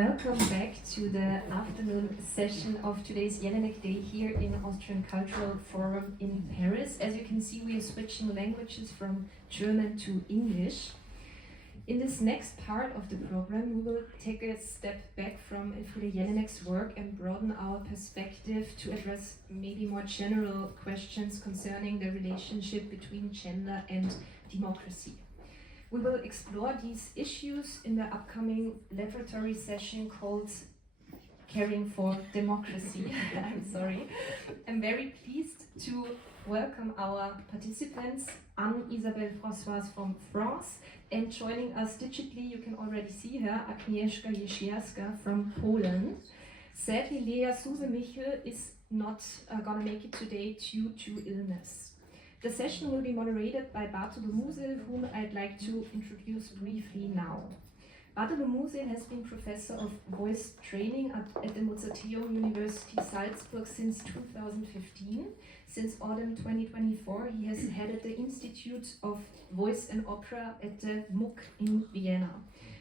Welcome back to the afternoon session of today's Jelinek Day here in Austrian Cultural Forum in Paris. As you can see, we are switching languages from German to English. In this next part of the program, we will take a step back from Elfriede Jelinek's work and broaden our perspective to address maybe more general questions concerning the relationship between gender and democracy. We will explore these issues in the upcoming laboratory session called Caring for Democracy. I'm sorry. I'm very pleased to welcome our participants, Anne-Isabelle Françoise from France, and joining us digitally, you can already see her, Agnieszka Jezierska from Poland. Sadly, Lea Suse-Michel is not gonna make it today due to illness. The session will be moderated by Bartolo Musil, whom I'd like to introduce briefly now. Bartolo Musil has been professor of voice training at the Mozarteum University Salzburg since 2015. Since autumn 2024, he has headed the Institute of Voice and Opera at the MUK in Vienna.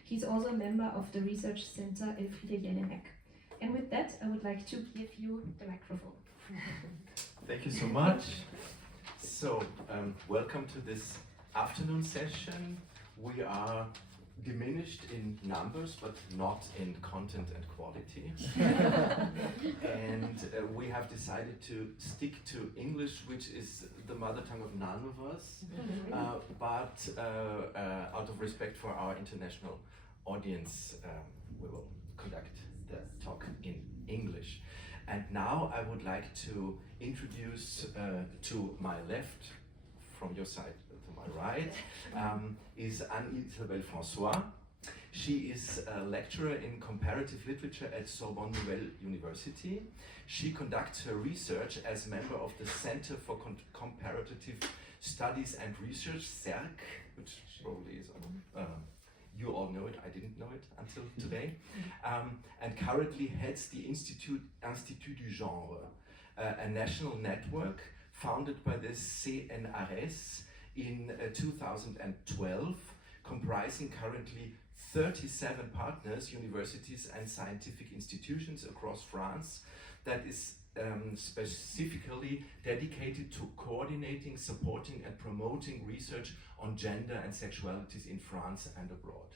He's also a member of the research center Elfriede Jelinek. And with that, I would like to give you the microphone. Thank you so much. So, welcome to this afternoon session. We are diminished in numbers, but not in content and quality. And we have decided to stick to English, which is the mother tongue of none of us, but out of respect for our international audience, we will conduct the talk in English. And now I would like to introduce to my left, from your side to my right, is Anne-Isabelle Françoise. She is a lecturer in comparative literature at Sorbonne Nouvelle University. She conducts her research as member of the Center for Comparative Studies and Research, CERC, which probably is you all know it, I didn't know it until today, and currently heads the Institut du Genre, a national network founded by the CNRS in 2012, comprising currently 37 partners, universities and scientific institutions across France, that is specifically dedicated to coordinating, supporting and promoting research on gender and sexualities in France and abroad.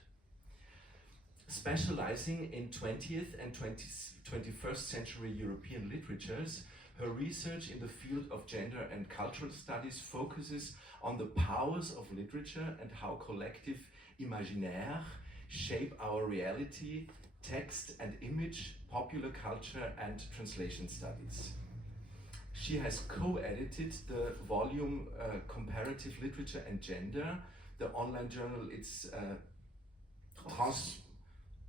Specializing in 20th and 21st century European literatures, her research in the field of gender and cultural studies focuses on the powers of literature and how collective imaginaire shape our reality, text and image, popular culture and translation studies. She has co-edited the volume Comparative Literature and Gender, the online journal it's Trans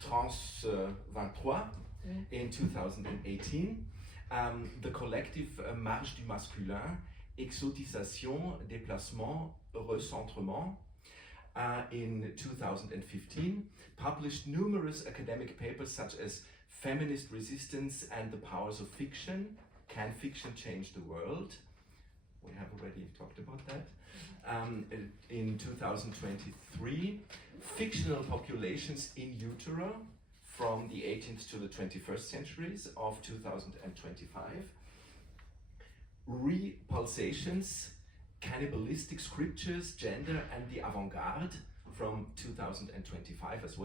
23 in 2018, the collective Marche du Masculin, Exotisation, Déplacement, Recentrement in 2015, published numerous academic papers such as Feminist Resistance and the Powers of Fiction, Can Fiction Change the World? We have already talked about that. In 2023, Fictional Populations in Utero from the 18th to the 21st centuries of 2025. Repulsations, Cannibalistic Scriptures, Gender and the Avant-Garde from 2025 as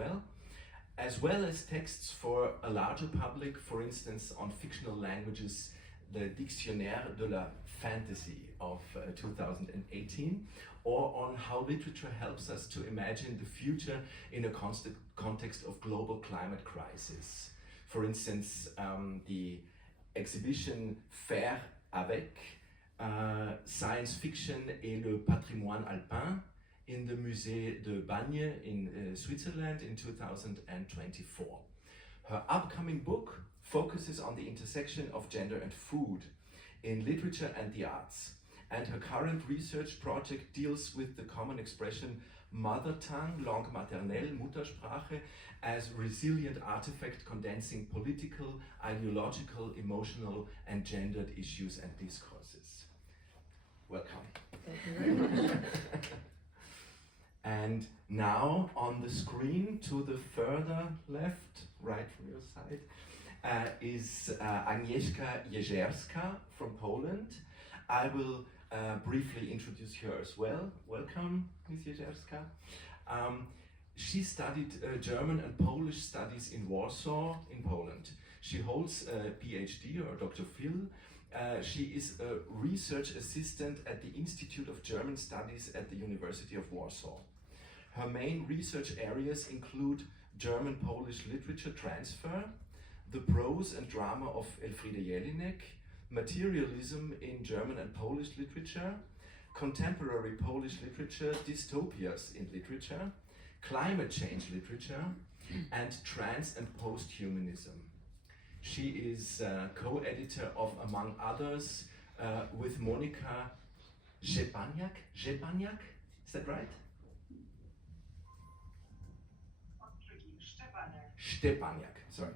well as texts for a larger public, for instance on fictional languages, the Dictionnaire de la Fantasy of 2018, or on how literature helps us to imagine the future in a constant context of global climate crisis. For instance, the exhibition Faire avec, Science Fiction et le Patrimoine Alpin in the Musée de Bagne in Switzerland in 2024. Her upcoming book focuses on the intersection of gender and food in literature and the arts. And her current research project deals with the common expression mother tongue, langue maternelle, Muttersprache, as resilient artifact condensing political, ideological, emotional and gendered issues and discourses. Welcome. Thank you very much. And now on the screen to the further left, right from your side, is Agnieszka Jezierska from Poland. I will briefly introduce her as well. Welcome, Ms. Jezierska. She studied German and Polish studies in Warsaw, in Poland. She holds a PhD or Dr. Phil. She is a research assistant at the Institute of German Studies at the University of Warsaw. Her main research areas include German-Polish literature transfer, the prose and drama of Elfriede Jelinek, materialism in German and Polish literature, contemporary Polish literature, dystopias in literature, climate change literature, and trans and post-humanism. She is co-editor of, among others, with Monika Szczepaniak, is that right? Szczepaniak, sorry.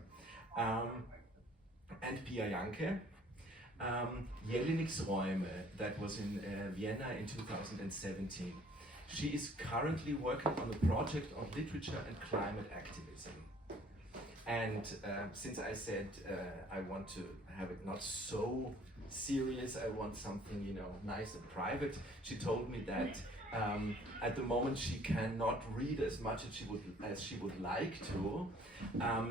And Pia Janke, Jelinek's Räume, that was in Vienna in 2017. She is currently working on a project on literature and climate activism. And since I said I want to have it not so serious, I want something, you know, nice and private, she told me that at the moment she cannot read as much as she would like to.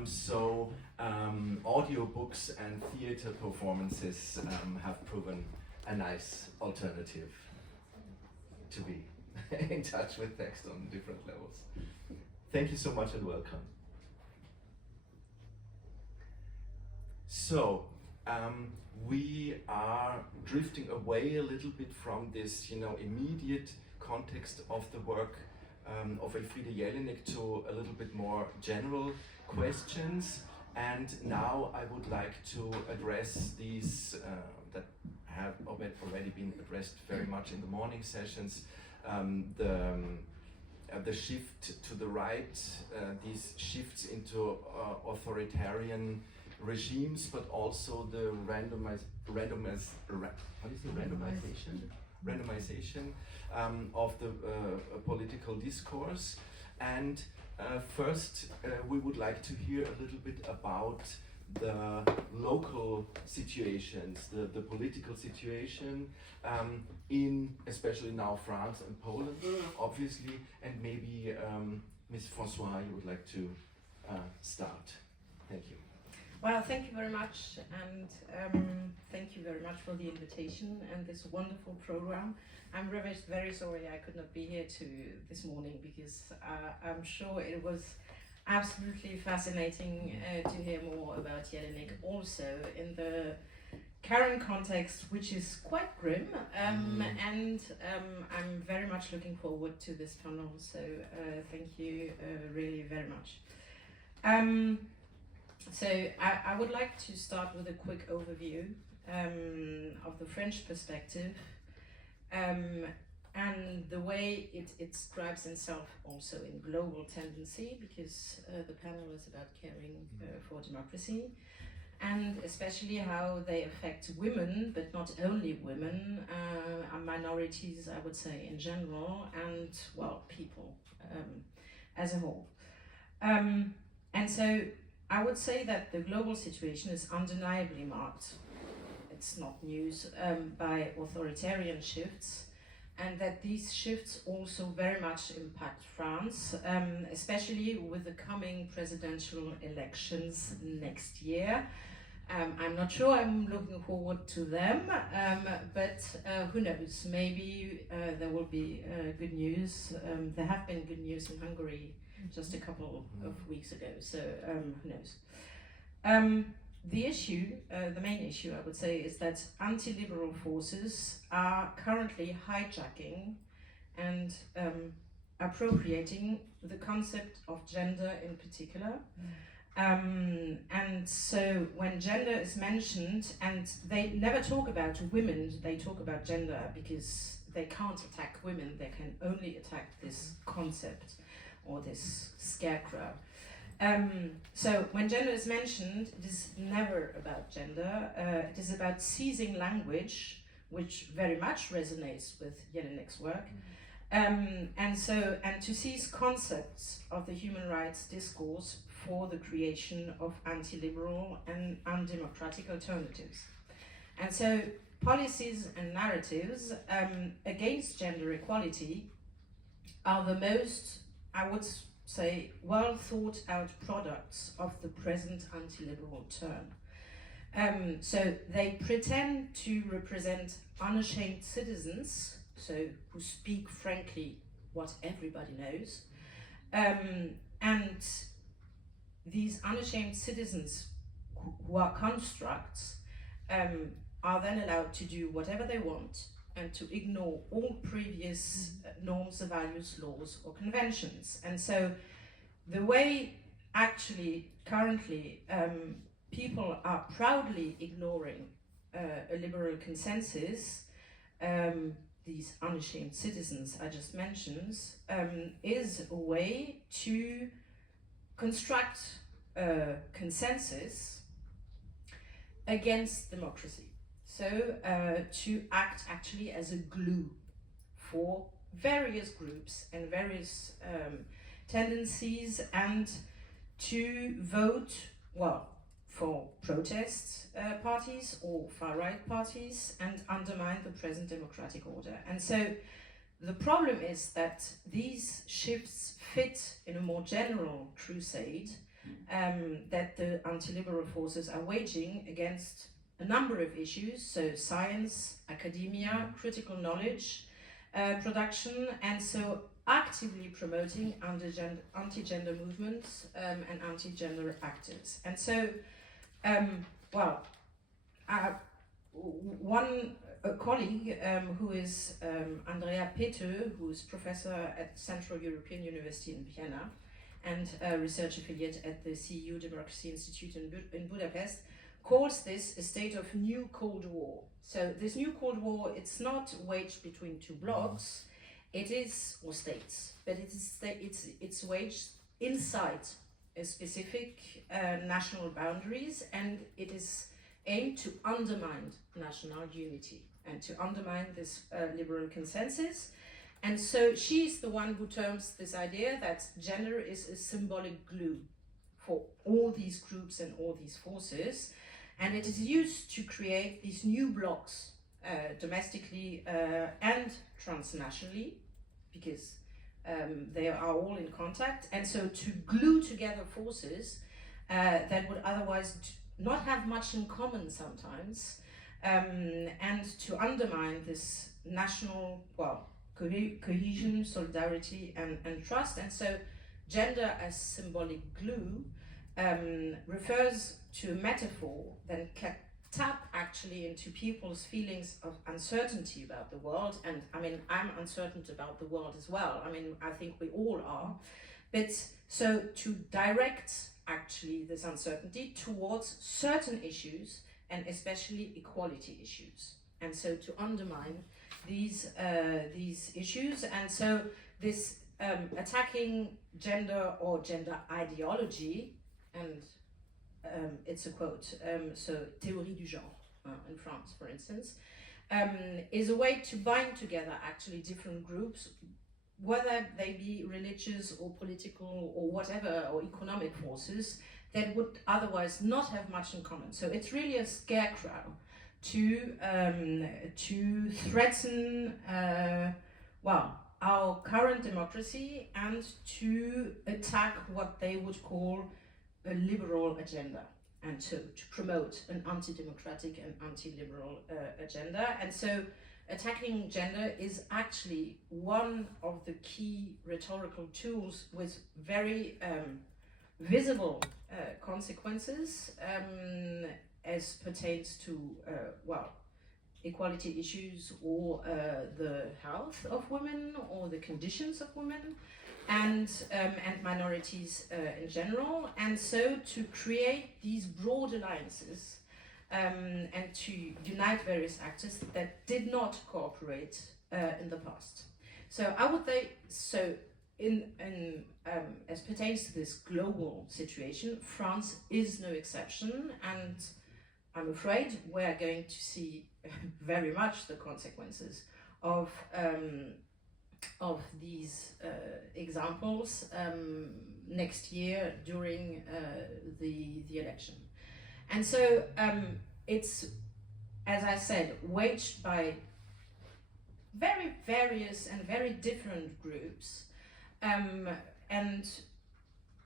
So audiobooks and theater performances have proven a nice alternative to be in touch with text on different levels. Thank you so much and welcome. So, we are drifting away a little bit from this, you know, immediate context of the work of Elfriede Jelinek to a little bit more general questions. And now I would like to address these that have already been addressed very much in the morning sessions. The shift to the right, these shifts into authoritarian regimes, but also the randomization of the political discourse. And first, we would like to hear a little bit about the local situations, the political situation in especially now France and Poland, obviously, and maybe Ms. François, you would like to start. Thank you. Well, thank you very much, and thank you very much for the invitation and this wonderful program. I'm very sorry I could not be here this morning because I'm sure it was absolutely fascinating to hear more about Jelinek, also in the current context, which is quite grim, and I'm very much looking forward to this panel, so thank you really very much. So I would like to start with a quick overview of the French perspective and the way it describes itself also in global tendency, because the panel is about caring for democracy, and especially how they affect women, but not only women, and minorities, I would say, in general, and, well, people as a whole. And so I would say that the global situation is undeniably marked, it's not news, by authoritarian shifts, and that these shifts also very much impact France, especially with the coming presidential elections next year. I'm not sure I'm looking forward to them, but who knows, maybe there will be good news. There have been good news in Hungary just a couple of weeks ago, so who knows. The issue, the main issue I would say, is that anti-liberal forces are currently hijacking and appropriating the concept of gender in particular. And so when gender is mentioned, and they never talk about women, they talk about gender because they can't attack women, they can only attack this concept or this scarecrow. So when gender is mentioned, it is never about gender, it is about seizing language, which very much resonates with Jelinek's work, and to seize concepts of the human rights discourse for the creation of anti-liberal and undemocratic alternatives. And so policies and narratives against gender equality are the most, I would say, well thought out products of the present anti-liberal turn. So they pretend to represent unashamed citizens, so who speak frankly what everybody knows, and these unashamed citizens who are constructs are then allowed to do whatever they want and to ignore all previous norms, values, laws or conventions. And so the way actually currently people are proudly ignoring a liberal consensus, these unashamed citizens I just mentioned, is a way to construct a consensus against democracy. So to act actually as a glue for various groups and various tendencies, and to vote, well, for protest parties or far-right parties and undermine the present democratic order. And so the problem is that these shifts fit in a more general crusade that the anti-liberal forces are waging against a number of issues, so science, academia, critical knowledge production, and so actively promoting anti-gender movements and anti-gender actors. And so, one colleague who is Andrea Pető, who is professor at Central European University in Vienna and a research affiliate at the CEU Democracy Institute in Budapest, calls this a state of new Cold War. So this new Cold War, it's not waged between two blocs, it is, or states, but it's waged inside a specific national boundaries, and it is aimed to undermine national unity and to undermine this liberal consensus. And so she's the one who terms this idea that gender is a symbolic glue for all these groups and all these forces, and it is used to create these new blocks domestically and transnationally, because they are all in contact, and so to glue together forces that would otherwise not have much in common sometimes, and to undermine this national, well, cohesion, solidarity and trust. And so gender as symbolic glue refers to a metaphor that can tap actually into people's feelings of uncertainty about the world. And I mean, I'm uncertain about the world as well. I mean, I think we all are. But so to direct actually this uncertainty towards certain issues, and especially equality issues. And so to undermine these issues. And so this attacking gender or gender ideology, and it's a quote, so théorie du genre in France, for instance, is a way to bind together actually different groups, whether they be religious or political or whatever, or economic forces that would otherwise not have much in common. So it's really a scarecrow to threaten, our current democracy, and to attack what they would call a liberal agenda, and to promote an anti-democratic and anti-liberal agenda. And so attacking gender is actually one of the key rhetorical tools with very visible consequences as pertains to, equality issues, or the health of women, or the conditions of women, and minorities in general. And so to create these broad alliances and to unite various actors that did not cooperate in the past. So I would say, so in as pertains to this global situation, France is no exception, and I'm afraid we're going to see very much the consequences of these examples next year during the election. And so it's, as I said, waged by very various and very different groups, and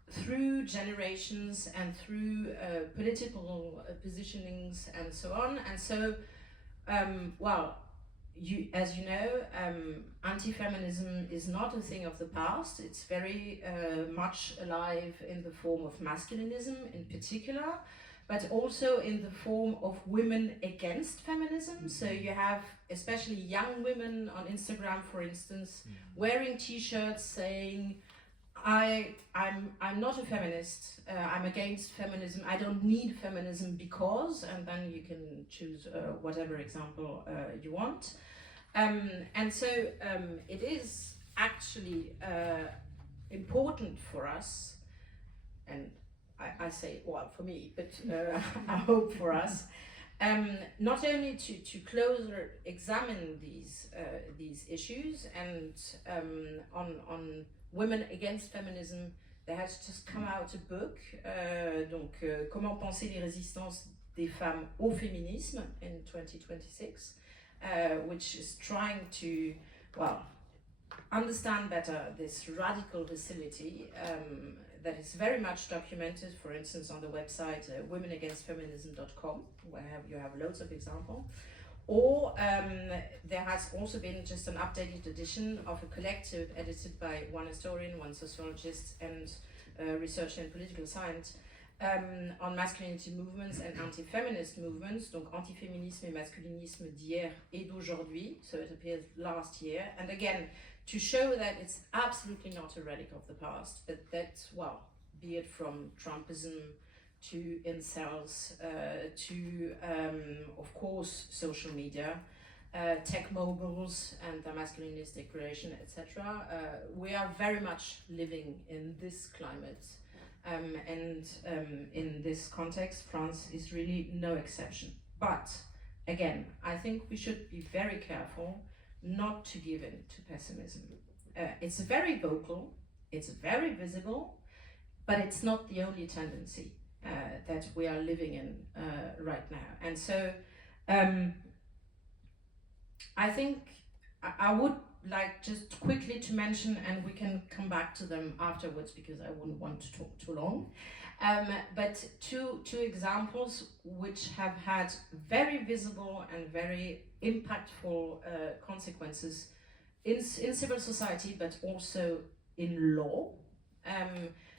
through generations and through political positionings and so on. And so, well, as you know, anti-feminism is not a thing of the past. It's very much alive in the form of masculinism in particular, but also in the form of women against feminism. So you have especially young women on Instagram, for instance, wearing t-shirts saying, I'm not a feminist, I'm against feminism, I don't need feminism because, and then you can choose whatever example you want. And so it is actually important for us, and I say, well, for me, but I hope for us, not only to closer examine these issues, and on women against feminism, there has just come out a book, Comment penser les résistances des femmes au féminisme in 2026, which is trying to, well, understand better this radical hostility that is very much documented, for instance, on the website womenagainstfeminism.com, where you have loads of examples. Or there has also been just an updated edition of a collective edited by one historian, one sociologist, and researcher in political science on masculinity movements and anti-feminist movements, donc anti-féminisme et masculinisme d'hier et d'aujourd'hui, so it appeared last year. And again, to show that it's absolutely not a relic of the past, but that, well, be it from Trumpism to incels, to, of course, social media, tech moguls and the masculinist declaration, etc. We are very much living in this climate, and in this context, France is really no exception. But again, I think we should be very careful not to give in to pessimism. It's very vocal, it's very visible, but it's not the only tendency that we are living in right now. And so I think I would like just quickly to mention, and we can come back to them afterwards because I wouldn't want to talk too long, but two examples which have had very visible and very impactful consequences in civil society, but also in law.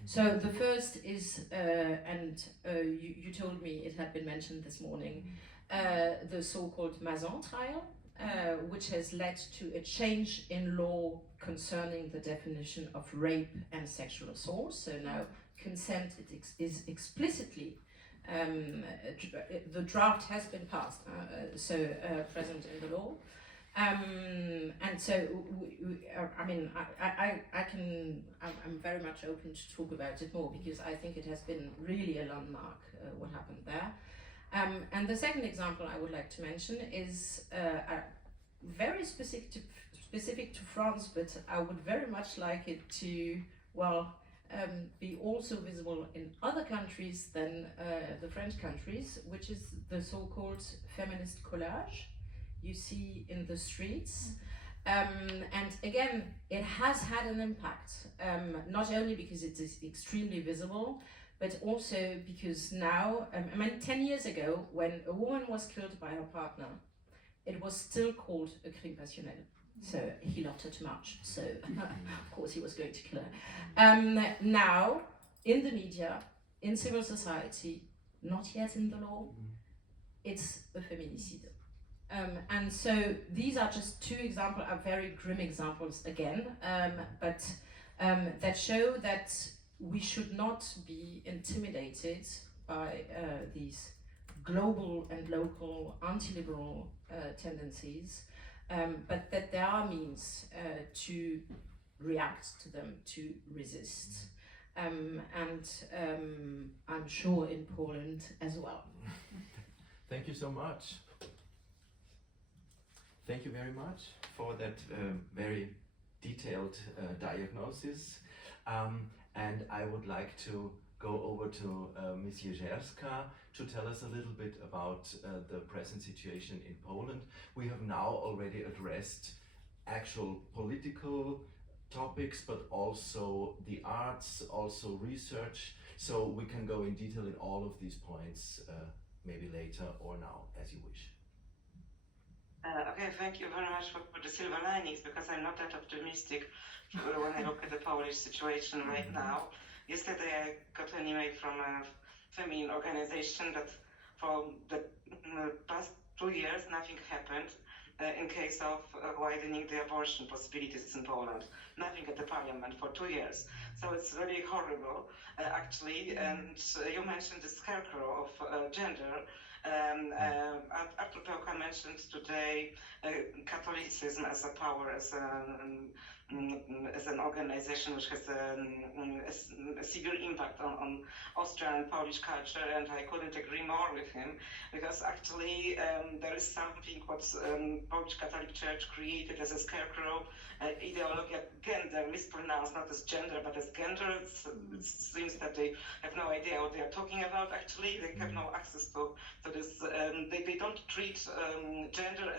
So the first is, and you told me it had been mentioned this morning, the so-called Mazan trial, which has led to a change in law concerning the definition of rape and sexual assault. So now consent is explicitly, the draft has been passed, present in the law. And so, I mean, I'm very much open to talk about it more because I think it has been really a landmark, what happened there. And the second example I would like to mention is very specific to France, but I would very much like it to, well, be also visible in other countries than the French countries, which is the so-called feminist collage you see in the streets. And again, it has had an impact, not only because it is extremely visible, but also because now, 10 years ago, when a woman was killed by her partner, it was still called a crime passionnel. So he loved her too much, so of course he was going to kill her. Now, in the media, in civil society, not yet in the law, it's a feminicide. And so these are just two examples, are very grim examples again, but that show that we should not be intimidated by these global and local anti-liberal tendencies, but that there are means to react to them, to resist. And I'm sure in Poland as well. Thank you so much. Thank you very much for that very detailed diagnosis. And I would like to go over to Ms. Jezielska to tell us a little bit about the present situation in Poland. We have now already addressed actual political topics, but also the arts, also research. So we can go in detail in all of these points, maybe later or now, as you wish. Okay, thank you very much for the silver linings, because I'm not that optimistic when I look at the Polish situation right now. Yesterday I got an email from a feminine organization that for the past 2 years nothing happened in case of widening the abortion possibilities in Poland. Nothing at the parliament for 2 years. So it's really horrible, actually. And you mentioned the scarecrow of gender. Artur Pełka mentioned today Catholicism as a power, as an organization which has a severe impact on Austrian and Polish culture, and I couldn't agree more with him, because actually there is something what Polish Catholic Church created as a scarecrow ideology, gender, mispronounced not as gender but as gender. It seems that they have no idea what they are talking about. Actually, they have no access to this. They don't treat gender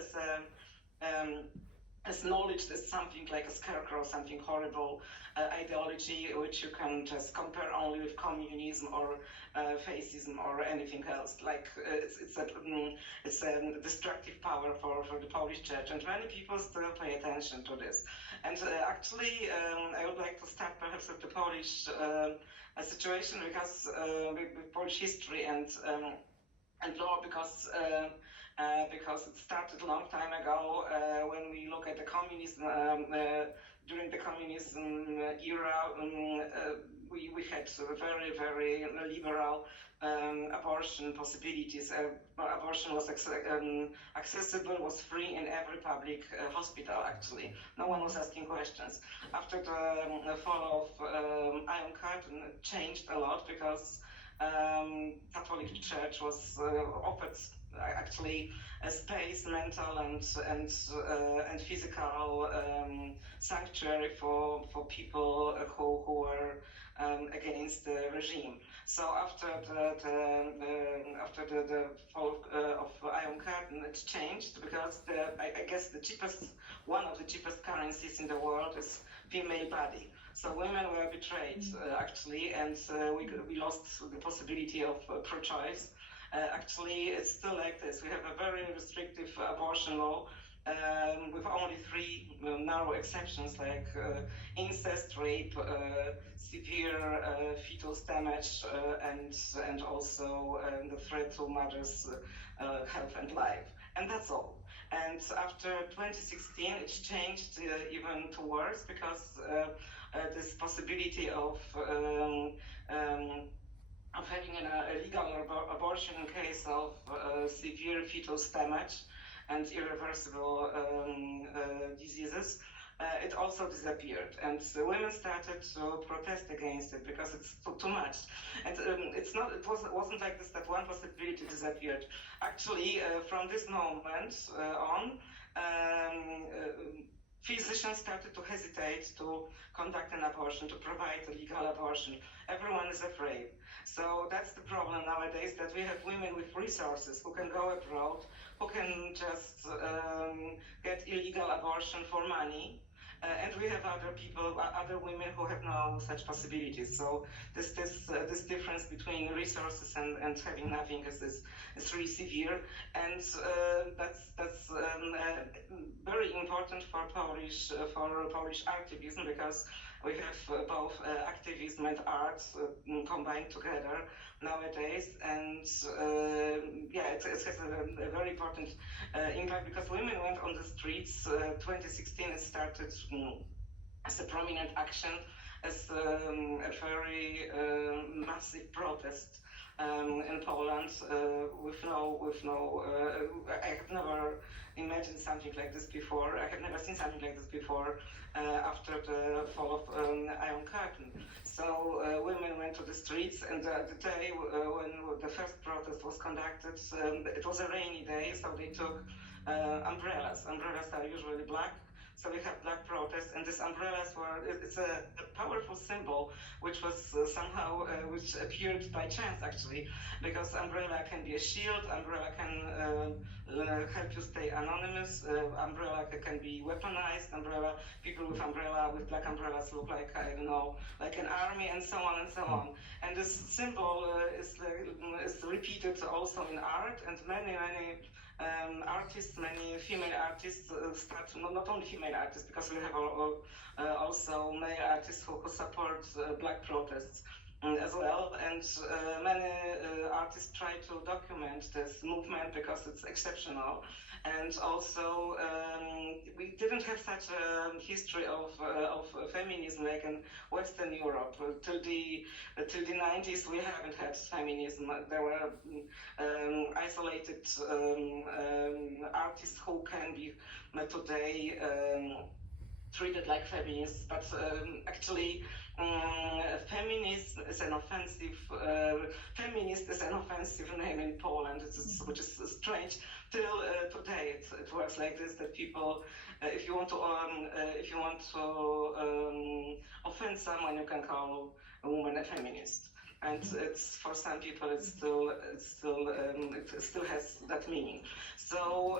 as knowledge, as something like a scarecrow, something horrible ideology which you can just compare only with communism or fascism or anything else. Like it's a destructive power for the Polish Church, and many people still pay attention to this. And actually, I would like to start perhaps with the Polish situation, because with Polish history and law, because it started a long time ago when we look at the communism. During the communism era, we had very, very liberal abortion possibilities. Abortion was accessible, was free in every public hospital, actually. No one was asking questions. After the fall of Iron Curtain, it changed a lot, because Catholic Church was offered actually a space, mental and physical sanctuary for people who were against the regime. So after the fall of Iron Curtain, it changed, because I guess one of the cheapest currencies in the world is female body. So women were betrayed, actually, and we lost the possibility of pro-choice. Actually, it's still like this. We have a very restrictive abortion law with only 3 narrow exceptions, like incest, rape, severe fetal damage, and also the threat to mother's health and life. And that's all. And after 2016, it's changed even to worse, because this possibility of having a legal abortion in case of severe fetal damage and irreversible diseases, it also disappeared. And the women started to protest against it, because it's too much. And it wasn't like this, that one possibility disappeared. Actually, from this moment on, physicians started to hesitate to conduct an abortion, to provide a legal abortion. Everyone is afraid. So that's the problem nowadays, that we have women with resources who can go abroad, who can just get illegal abortion for money. And we have other women who have no such possibilities. So this difference between resources and having nothing is really severe, and that's very important for Polish activism, because we have both activism and arts combined together nowadays, and it has a very important impact, because women went on the streets. 2016 it started as a prominent action, as a very massive protest in Poland, I have never imagined something like this before. I have never seen something like this before after the fall of Iron Curtain. So women went to the streets, and the day when the first protest was conducted, it was a rainy day, so they took umbrellas. Umbrellas are usually black, So we have black protests, and these umbrellas it's a powerful symbol which was which appeared by chance actually, because umbrella can be a shield, umbrella can help you stay anonymous, umbrella can be weaponized, people with black umbrellas look like, I don't know, like an army, and so on and so on. And this symbol is repeated also in art, and many artists, many female artists start, not only female artists, because we have also male artists who support black protests as well, and many artists try to document this movement because it's exceptional. And also we didn't have such a history of feminism like in Western Europe. Till the 90s we haven't had feminism. There were isolated artists who can be today treated like feminists, but actually feminist is an offensive name in Poland, which is strange. Till today, it works like this: that people, if you want to offend someone, you can call a woman a feminist, and it's, for some people it still has that meaning. So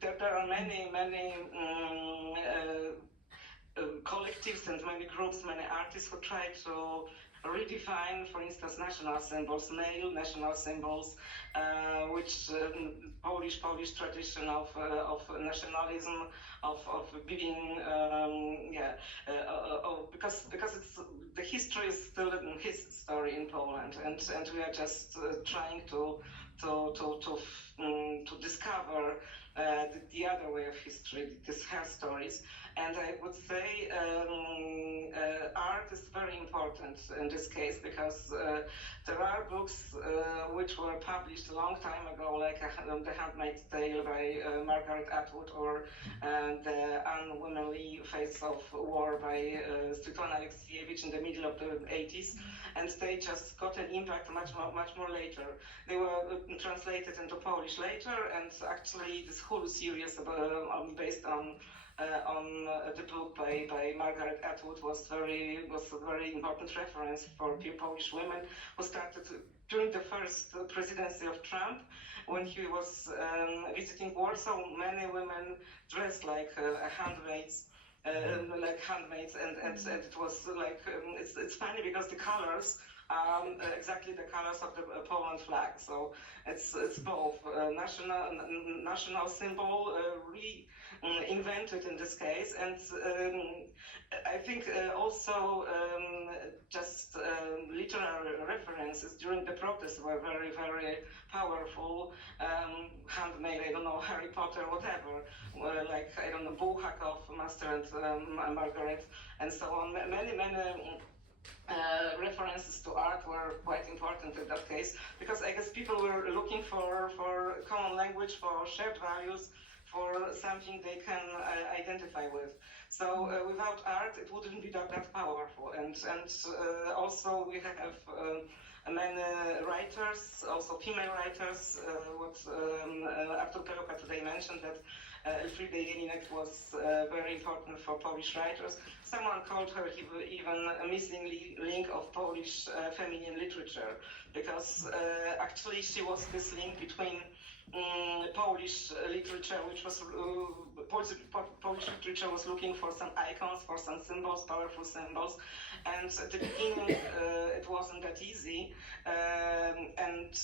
there are many collectives and many groups, many artists who try to redefine, for instance, national symbols, male national symbols, which Polish tradition of nationalism, of being, because it's, the history is still his story in Poland, and we are just trying to discover the other way of history, these her stories. And I would say art is very important in this case, because there are books which were published a long time ago, like The Handmaid's Tale by Margaret Atwood, or The Unwomanly Face of War by Svetlana Alexievich in the middle of the 80s, and they just got an impact much more later. They were translated into Polish later, and actually this whole series based on the book by Margaret Atwood was a very important reference for Polish women who started during the first presidency of Trump. When he was visiting Warsaw, many women dressed like handmaids, and it was like it's funny because the colors are exactly the colors of the Poland flag. So it's both national symbol invented in this case, and I think also just literary references during the protests were very, very powerful. Handmade, I don't know, Harry Potter, whatever, like, I don't know, Bulgakov, Master and Margaret, and so on. Many references to art were quite important in that case, because I guess people were looking for common language, for shared values, for something they can identify with. So without art, it wouldn't be that powerful. And also we have many writers, also female writers. What Artur Peluka today mentioned, that Elfriede Jelinek was very important for Polish writers. Someone called her even a missing link of Polish feminine literature, because actually she was this link between Polish literature, which was Polish literature was looking for some icons, for some symbols, powerful symbols, and at the beginning it wasn't that easy, and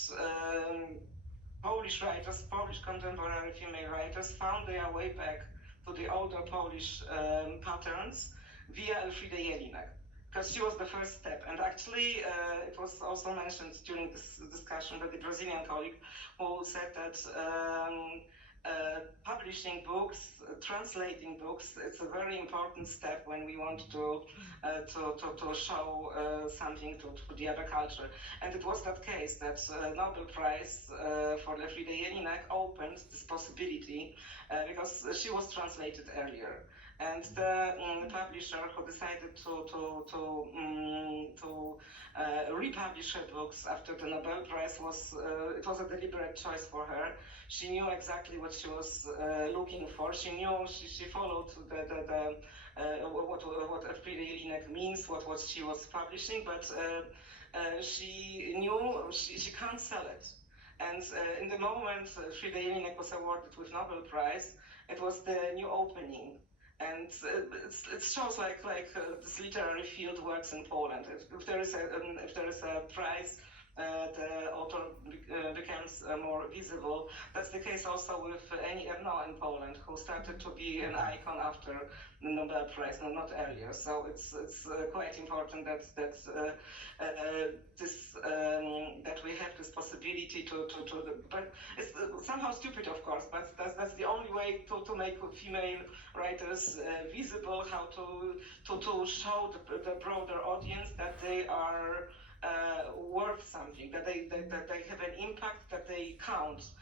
Polish writers, Polish contemporary female writers, found their way back to the older Polish patterns via Elfriede Jelinek, because she was the first step. And actually it was also mentioned during this discussion by the Brazilian colleague, who said that publishing books, translating books, it's a very important step when we want to show something to the other culture. And it was that case that Nobel Prize for Elfriede Jelinek opened this possibility because she was translated earlier. And the publisher who decided to republish her books after the Nobel Prize was it was a deliberate choice for her. She knew exactly what she was looking for. She knew she followed what Frieda Jelinek means, what she was publishing, but she knew she can't sell it. And in the moment Frieda Jelinek was awarded with Nobel Prize, it was the new opening. And it shows like this literary field works in Poland. If there is a prize, the author becomes more visible. That's the case also with Annie Ernaux in Poland, who started to be an icon after the Nobel Prize, not earlier. So it's quite important that we have this possibility to but it's somehow stupid, of course, but that's the only way to make female writers visible, how to show the broader audience that they are worth something, that they have an impact, that they count.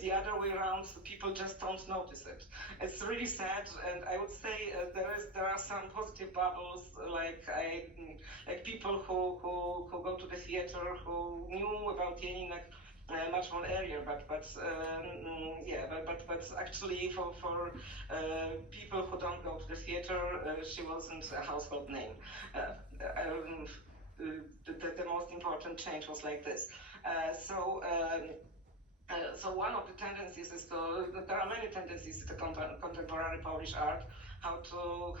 The other way around, people just don't notice it. It's really sad, and I would say there are some positive bubbles, like people who go to the theater, who knew about Jelinek much more earlier, but actually for people who don't go to the theater, she wasn't a household name. The most important change was like this. So one of the tendencies is there are many tendencies to contemporary Polish art, how to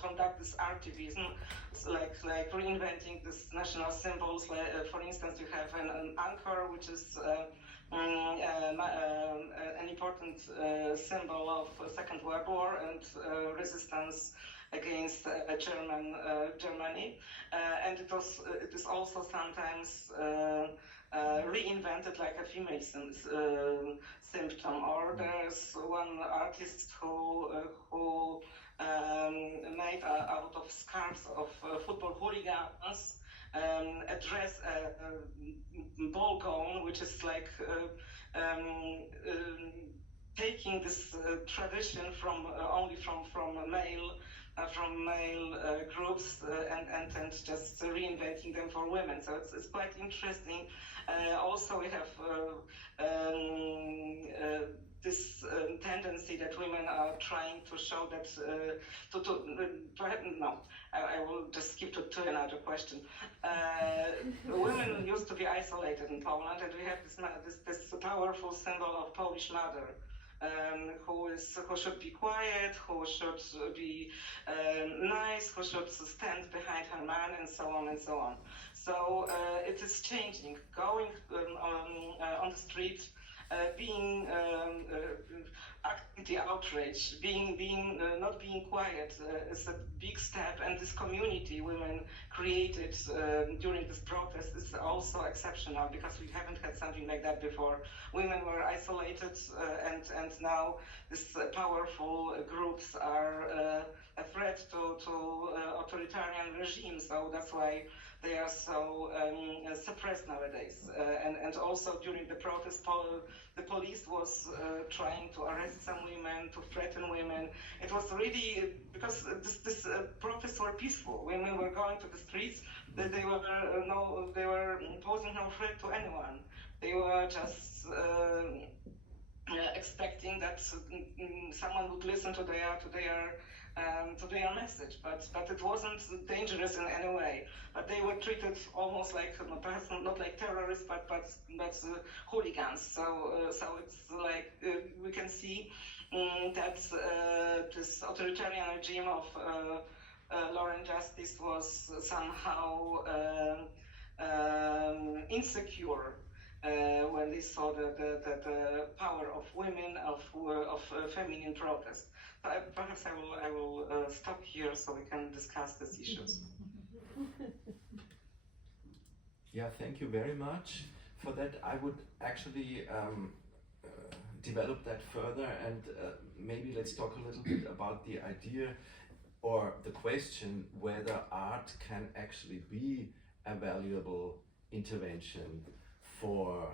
conduct this artivism, like reinventing these national symbols. For instance, you have an anchor, which is an important symbol of Second World War and resistance against Germany, and it is also sometimes reinvented like a female symptom. Or there's one artist who made out of scarves of football hooligans a dress, a ball gown, which is like taking this tradition only from male groups and just reinventing them for women. So it's quite interesting. Also, we have this tendency that women are trying to show that I will just skip to another question. Women used to be isolated in Poland, and we have this powerful symbol of Polish mother. Who should be quiet, who should be nice, who should stand behind her man, and so on and so on. So it is changing. Going on the street, being acting the outrage, not being quiet is a big step. And this community women created during this protest is also exceptional, because we haven't had something like that before. Women were isolated, and now these powerful groups are a threat to authoritarian regimes. So that's why they are so suppressed nowadays. And also during the protest, the police was trying to arrest some women, to threaten women. It was really because this protests were peaceful. Women were going to the streets. They were posing no threat to anyone. They were just expecting that someone would listen to their message, but it wasn't dangerous in any way. But they were treated almost like perhaps not like terrorists, but hooligans. So it's like we can see that this authoritarian regime of Law and Justice was somehow insecure when they saw the power of women, of feminine protest. So perhaps I will stop here so we can discuss these issues. Yeah, thank you very much for that. I would actually develop that further, and maybe let's talk a little bit about the idea or the question whether art can actually be a valuable intervention for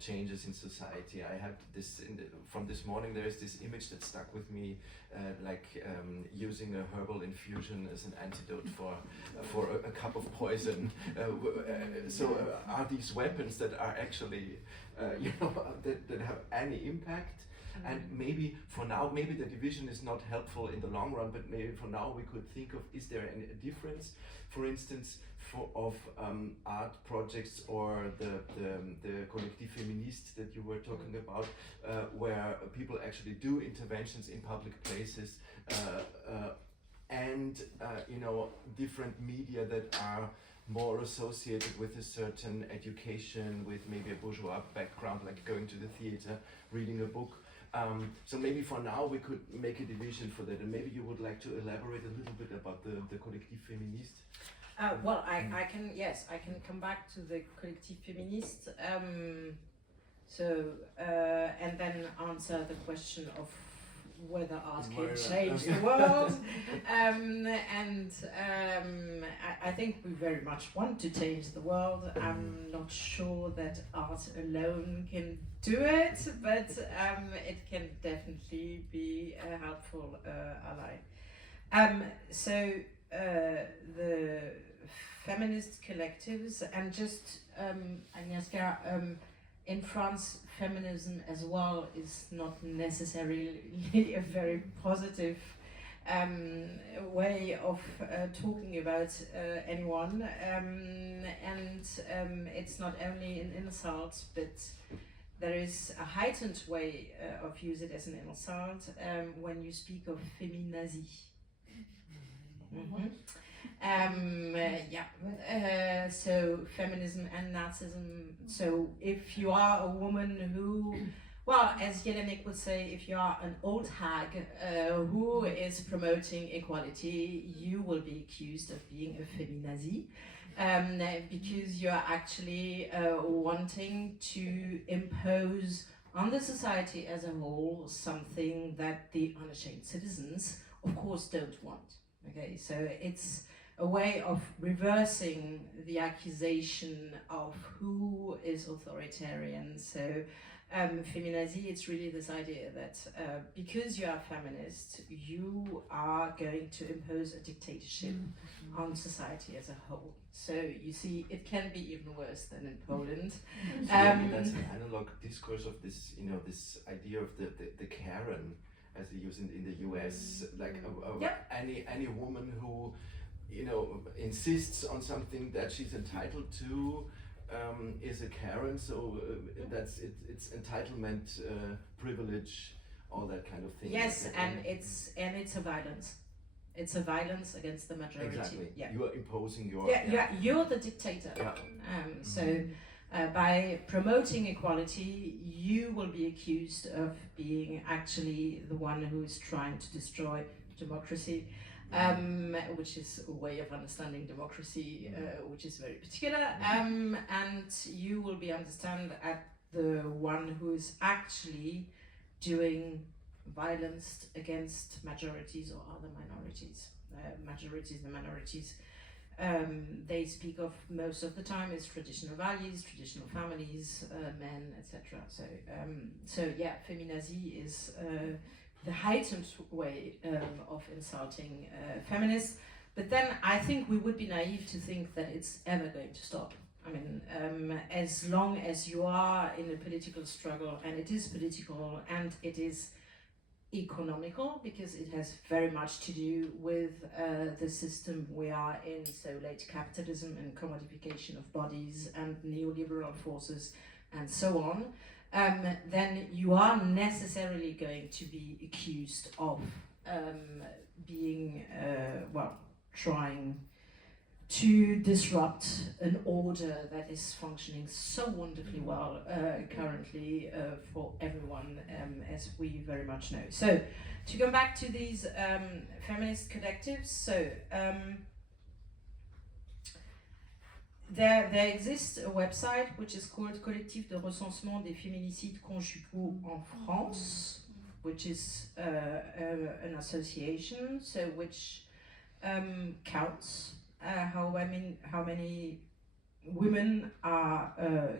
changes in society. I had this from this morning. There is this image that stuck with me, using a herbal infusion as an antidote for a cup of poison. Are these weapons that are actually that have any impact? And maybe for now, maybe the division is not helpful in the long run, but maybe for now we could think of, is there any difference, for instance, of art projects or the collectif féministe that you were talking about, where people actually do interventions in public places, and different media that are more associated with a certain education, with maybe a bourgeois background, like going to the theater, reading a book. So maybe for now we could make a division for that, and maybe you would like to elaborate a little bit about the collectif féministe. Well, I can come back to the collectif féministe. And then answer the question of whether art can change the world. I think we very much want to change the world. I'm not sure that art alone can do it, but it can definitely be a helpful ally. The feminist collectives, and just Agnieszka, in France, feminism as well is not necessarily a very positive way of talking about anyone, it's not only an insult, but there is a heightened way of use it as an insult when you speak of féminazie. So feminism and Nazism. So if you are a woman who, well, as Jelinek would say, if you are an old hag who is promoting equality, you will be accused of being a feminazi, because you are actually wanting to impose on the society as a whole something that the unashamed citizens, of course, don't want. Okay, so it's a way of reversing the accusation of who is authoritarian. So feminazi, it's really this idea that because you are feminist, you are going to impose a dictatorship on society as a whole. So you see, it can be even worse than in Poland. So maybe that's an analog discourse of this, this idea of the Karen, as they use in the US, like any woman who, insists on something that she's entitled to, is a Karen. So that's it. It's entitlement, privilege, all that kind of thing. Yes, and it's a violence. It's a violence against the majority. Exactly. Yeah. You are imposing your. You're the dictator. Yeah. By promoting equality, you will be accused of being actually the one who is trying to destroy democracy, which is a way of understanding democracy, which is very particular, and you will be understood as the one who is actually doing violence against majorities or other minorities. Majorities and minorities, they speak of most of the time is traditional values, traditional families, men, etc. So feminazi is the heightened way of insulting feminists. But then I think we would be naive to think that it's ever going to stop. I mean, as long as you are in a political struggle, and it is political and it is economical, because it has very much to do with the system we are in, so late capitalism and commodification of bodies and neoliberal forces and so on, then you are necessarily going to be accused of being, trying to disrupt an order that is functioning so wonderfully well currently for everyone, as we very much know. So, to come back to these feminist collectives, so there exists a website which is called Collectif de recensement des féminicides conjugaux en France, which is an association, so which counts how many women are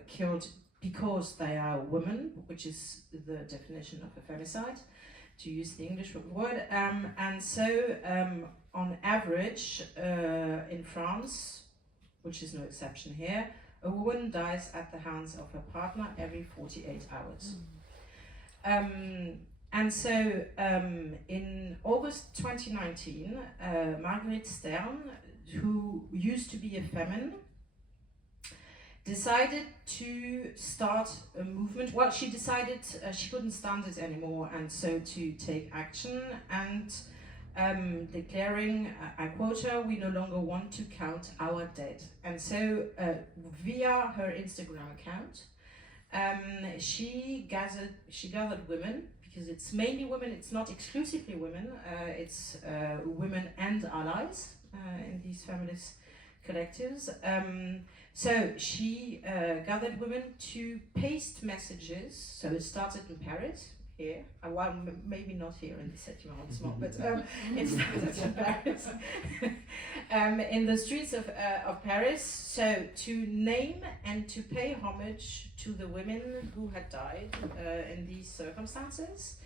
killed because they are women, which is the definition of a femicide, to use the English word. And so, on average, in France, which is no exception here, a woman dies at the hands of her partner every 48 hours. And so, in August 2019, Marguerite Stern, who used to be a feminine, decided to start a movement. Well, she decided she couldn't stand it anymore, and so to take action and declaring, I quote her, "We no longer want to count our dead." And so via her Instagram account, she gathered women, because it's mainly women, it's not exclusively women, it's women and allies in these feminist collectives. So she gathered women to paste messages. So it started in Paris, here. Well, maybe not here in the 7e arrondissement, but it started in Paris. In the streets of Paris, so to name and to pay homage to the women who had died in these circumstances.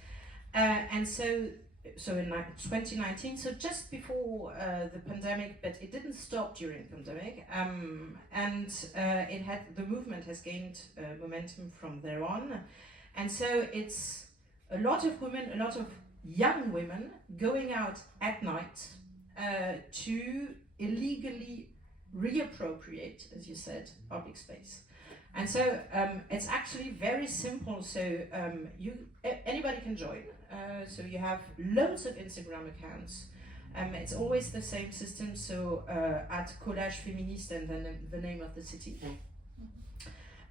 And so in 2019, so just before the pandemic, but it didn't stop during the pandemic, and the movement has gained momentum from there on, and so it's a lot of women, a lot of young women going out at night to illegally reappropriate, as you said, public space. And so it's actually very simple. So anybody can join. So you have loads of Instagram accounts. It's always the same system. So at Collage Féministe and then the name of the city.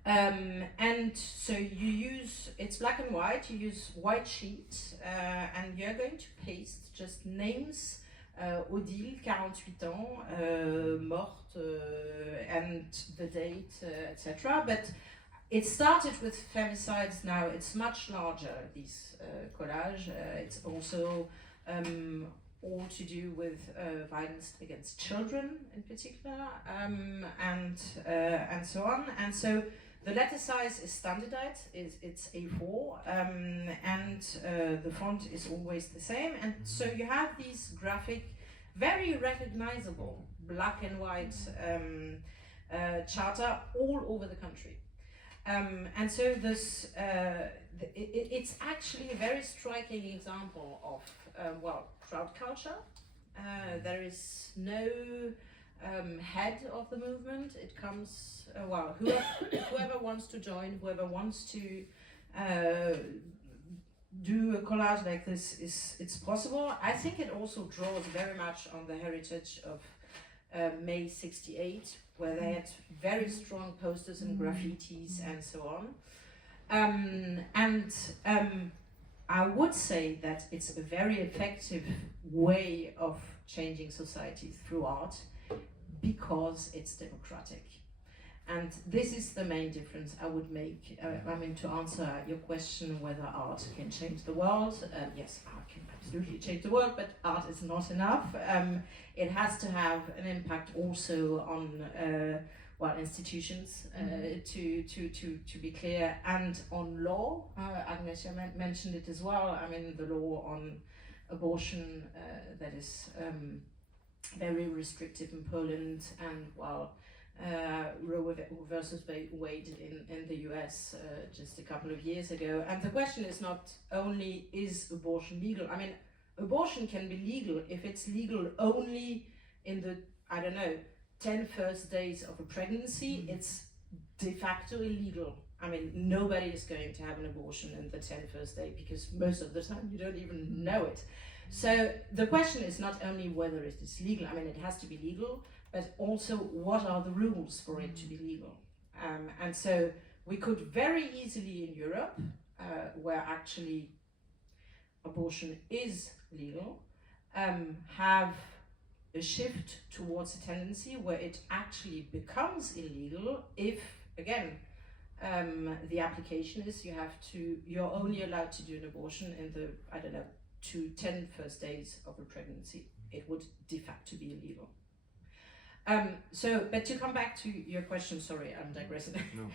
And so you use, it's black and white, you use white sheets, and you're going to paste just names, Odile, 48 ans, morte, and the date, etc. But it started with femicides, now it's much larger, these collages. It's also all to do with violence against children in particular, and so on. And so the letter size is standardized, it's A4, and the font is always the same. And so you have these graphic, very recognizable black and white charter all over the country. And so this, it's actually a very striking example of, crowd culture. There is no head of the movement. It comes, whoever wants to join, whoever wants to do a collage like this, it's possible. I think it also draws very much on the heritage of May 68, where they had very strong posters and graffitis and so on. I would say that it's a very effective way of changing society through art, because it's democratic. And this is the main difference I would make. To answer your question whether art can change the world, yes, art can absolutely change the world, but art is not enough. It has to have an impact also on institutions, to be clear, and on law. Agnes mentioned it as well. The law on abortion that is very restrictive in Poland, and Roe versus Wade in the US just a couple of years ago. And the question is not only, is abortion legal? Abortion can be legal if it's legal only in the, 10 first days of a pregnancy. It's de facto illegal. Nobody is going to have an abortion in the 10 first day, because most of the time you don't even know it. So the question is not only whether it is legal, it has to be legal, but also what are the rules for it to be legal. And so we could very easily in Europe, where actually abortion is legal, have a shift towards a tendency where it actually becomes illegal if, again, the application is you're only allowed to do an abortion in the, 10 first days of a pregnancy. It would de facto be illegal. But to come back to your question, sorry, I'm digressing. No.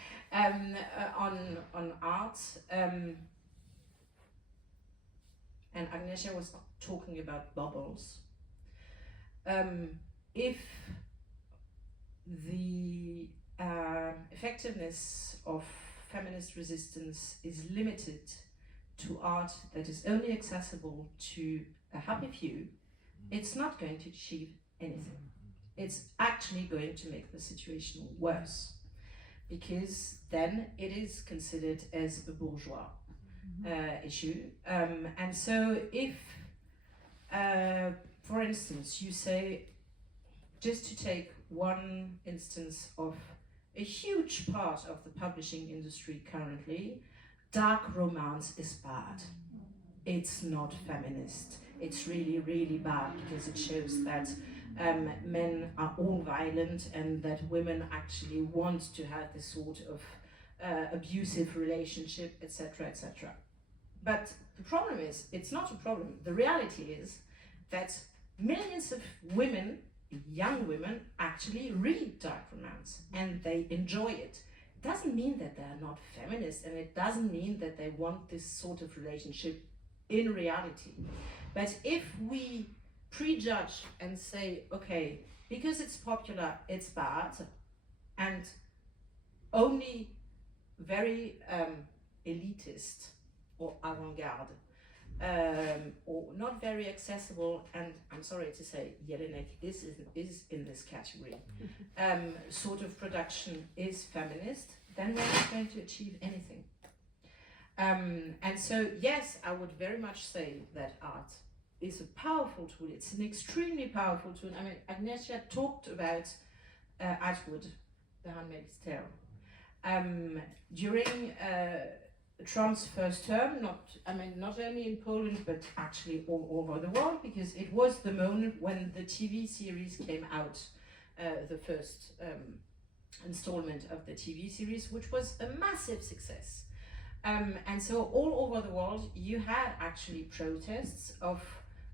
On art, and Agnieszka was talking about bubbles. If the effectiveness of feminist resistance is limited to art that is only accessible to a happy few, it's not going to achieve anything. It's actually going to make the situation worse, because then it is considered as a bourgeois issue. And so if, for instance, you say, just to take one instance of a huge part of the publishing industry currently, dark romance is bad. It's not feminist. It's really, really bad because it shows that men are all violent and that women actually want to have this sort of abusive relationship, etc., etc. But the problem is, it's not a problem. The reality is that millions of women, young women, actually read dark romance and they enjoy it. It doesn't mean that they're not feminist, and it doesn't mean that they want this sort of relationship in reality. But if we prejudge and say, okay, because it's popular, it's bad, and only very elitist or avant-garde, or not very accessible, and I'm sorry to say, Jelinek is in this category, sort of production is feminist, then we're not going to achieve anything. And so, yes, I would very much say that art is a powerful tool. It's an extremely powerful tool. I mean, Agnieszka talked about Atwood, The Handmaid's Tale. During Trump's first term, not only in Poland, but actually all over the world, because it was the moment when the TV series came out, the first installment of the TV series, which was a massive success. And so all over the world, you had actually protests of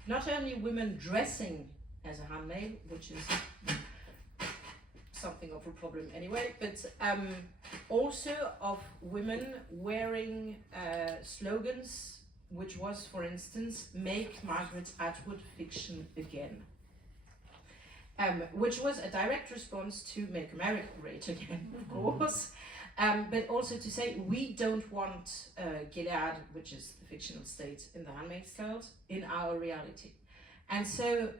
not only women dressing as a handmaid, which is something of a problem anyway, but also of women wearing slogans, which was, for instance, "Make Margaret Atwood fiction again," which was a direct response to "Make America Great Again," of course, but also to say we don't want Gilead, which is the fictional state in The Handmaid's Tale, in our reality. And so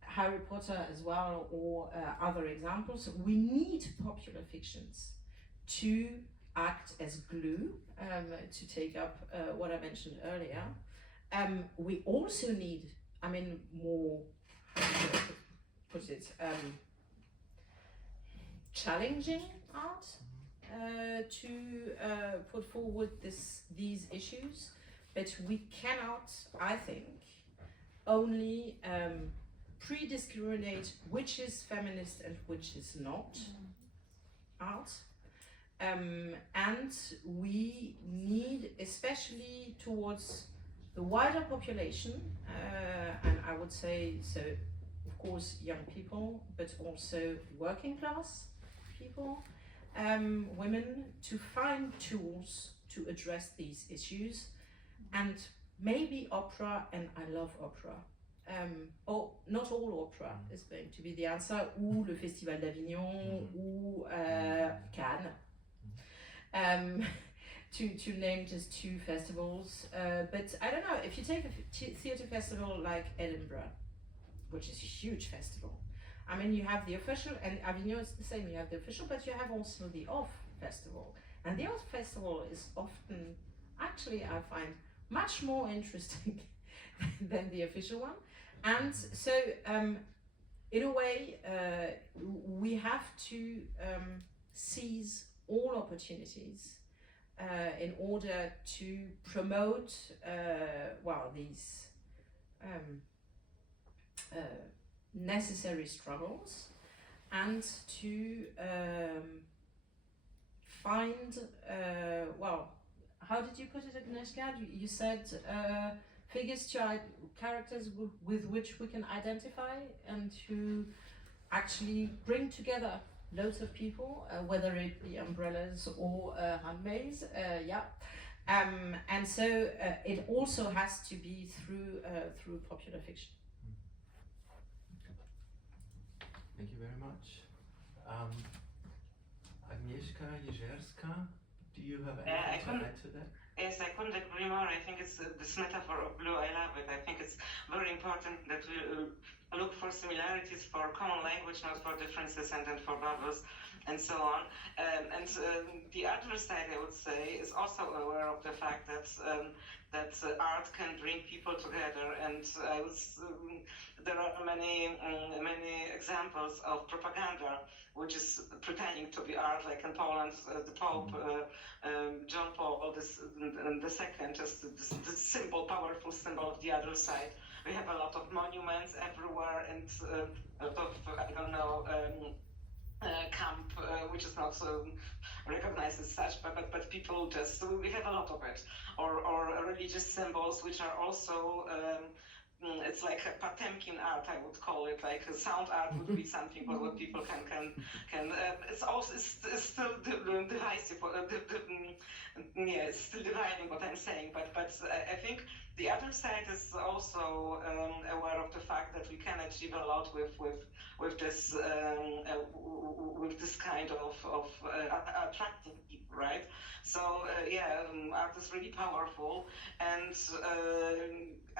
Harry Potter as well, or other examples, we need popular fictions to act as glue, to take up what I mentioned earlier. We also need, more, how to put it, challenging art to put forward these issues, but we cannot, I think, only pre-discriminate which is feminist and which is not art. And we need, especially towards the wider population, and I would say, so of course young people, but also working class people, women, to find tools to address these issues. And maybe opera, and I love opera, or not all opera is going to be the answer, ou le Festival d'Avignon, ou Cannes, to name just two festivals. But I don't know, if you take a theatre festival like Edinburgh, which is a huge festival, you have the official, and Avignon is the same, you have the official, but you have also the off festival. And the off festival is often, actually I find, much more interesting than the official one. And so, in a way, we have to seize all opportunities in order to promote, these necessary struggles, and to find, how did you put it, Agnieszka? You said figures, characters with which we can identify, and who actually bring together loads of people, whether it be umbrellas or handmaids, and so it also has to be through popular fiction. Thank you very much. Agnieszka Jezierska, do you have anything to add to that? Yes, I couldn't agree more. I think it's this metaphor of blue. I love it. I think it's very important that we look for similarities, for common language, not for differences, and then for bubbles, and so on. The other side, I would say, is also aware of the fact that art can bring people together. And there are many examples of propaganda which is pretending to be art, like in Poland, the Pope, John Paul II, just this symbol, powerful symbol of the other side. We have a lot of monuments everywhere, and a lot of, I don't know, camp, which is not recognized as such, but people just, we have a lot of it. Or religious symbols, which are also, it's like a Potemkin art, I would call it. Like a sound art would be something what people can. It's also it's still divisive. It's still dividing what I'm saying. But I think the other side is also aware of the fact that we can achieve a lot with this kind of attracting people, right? So art is really powerful, and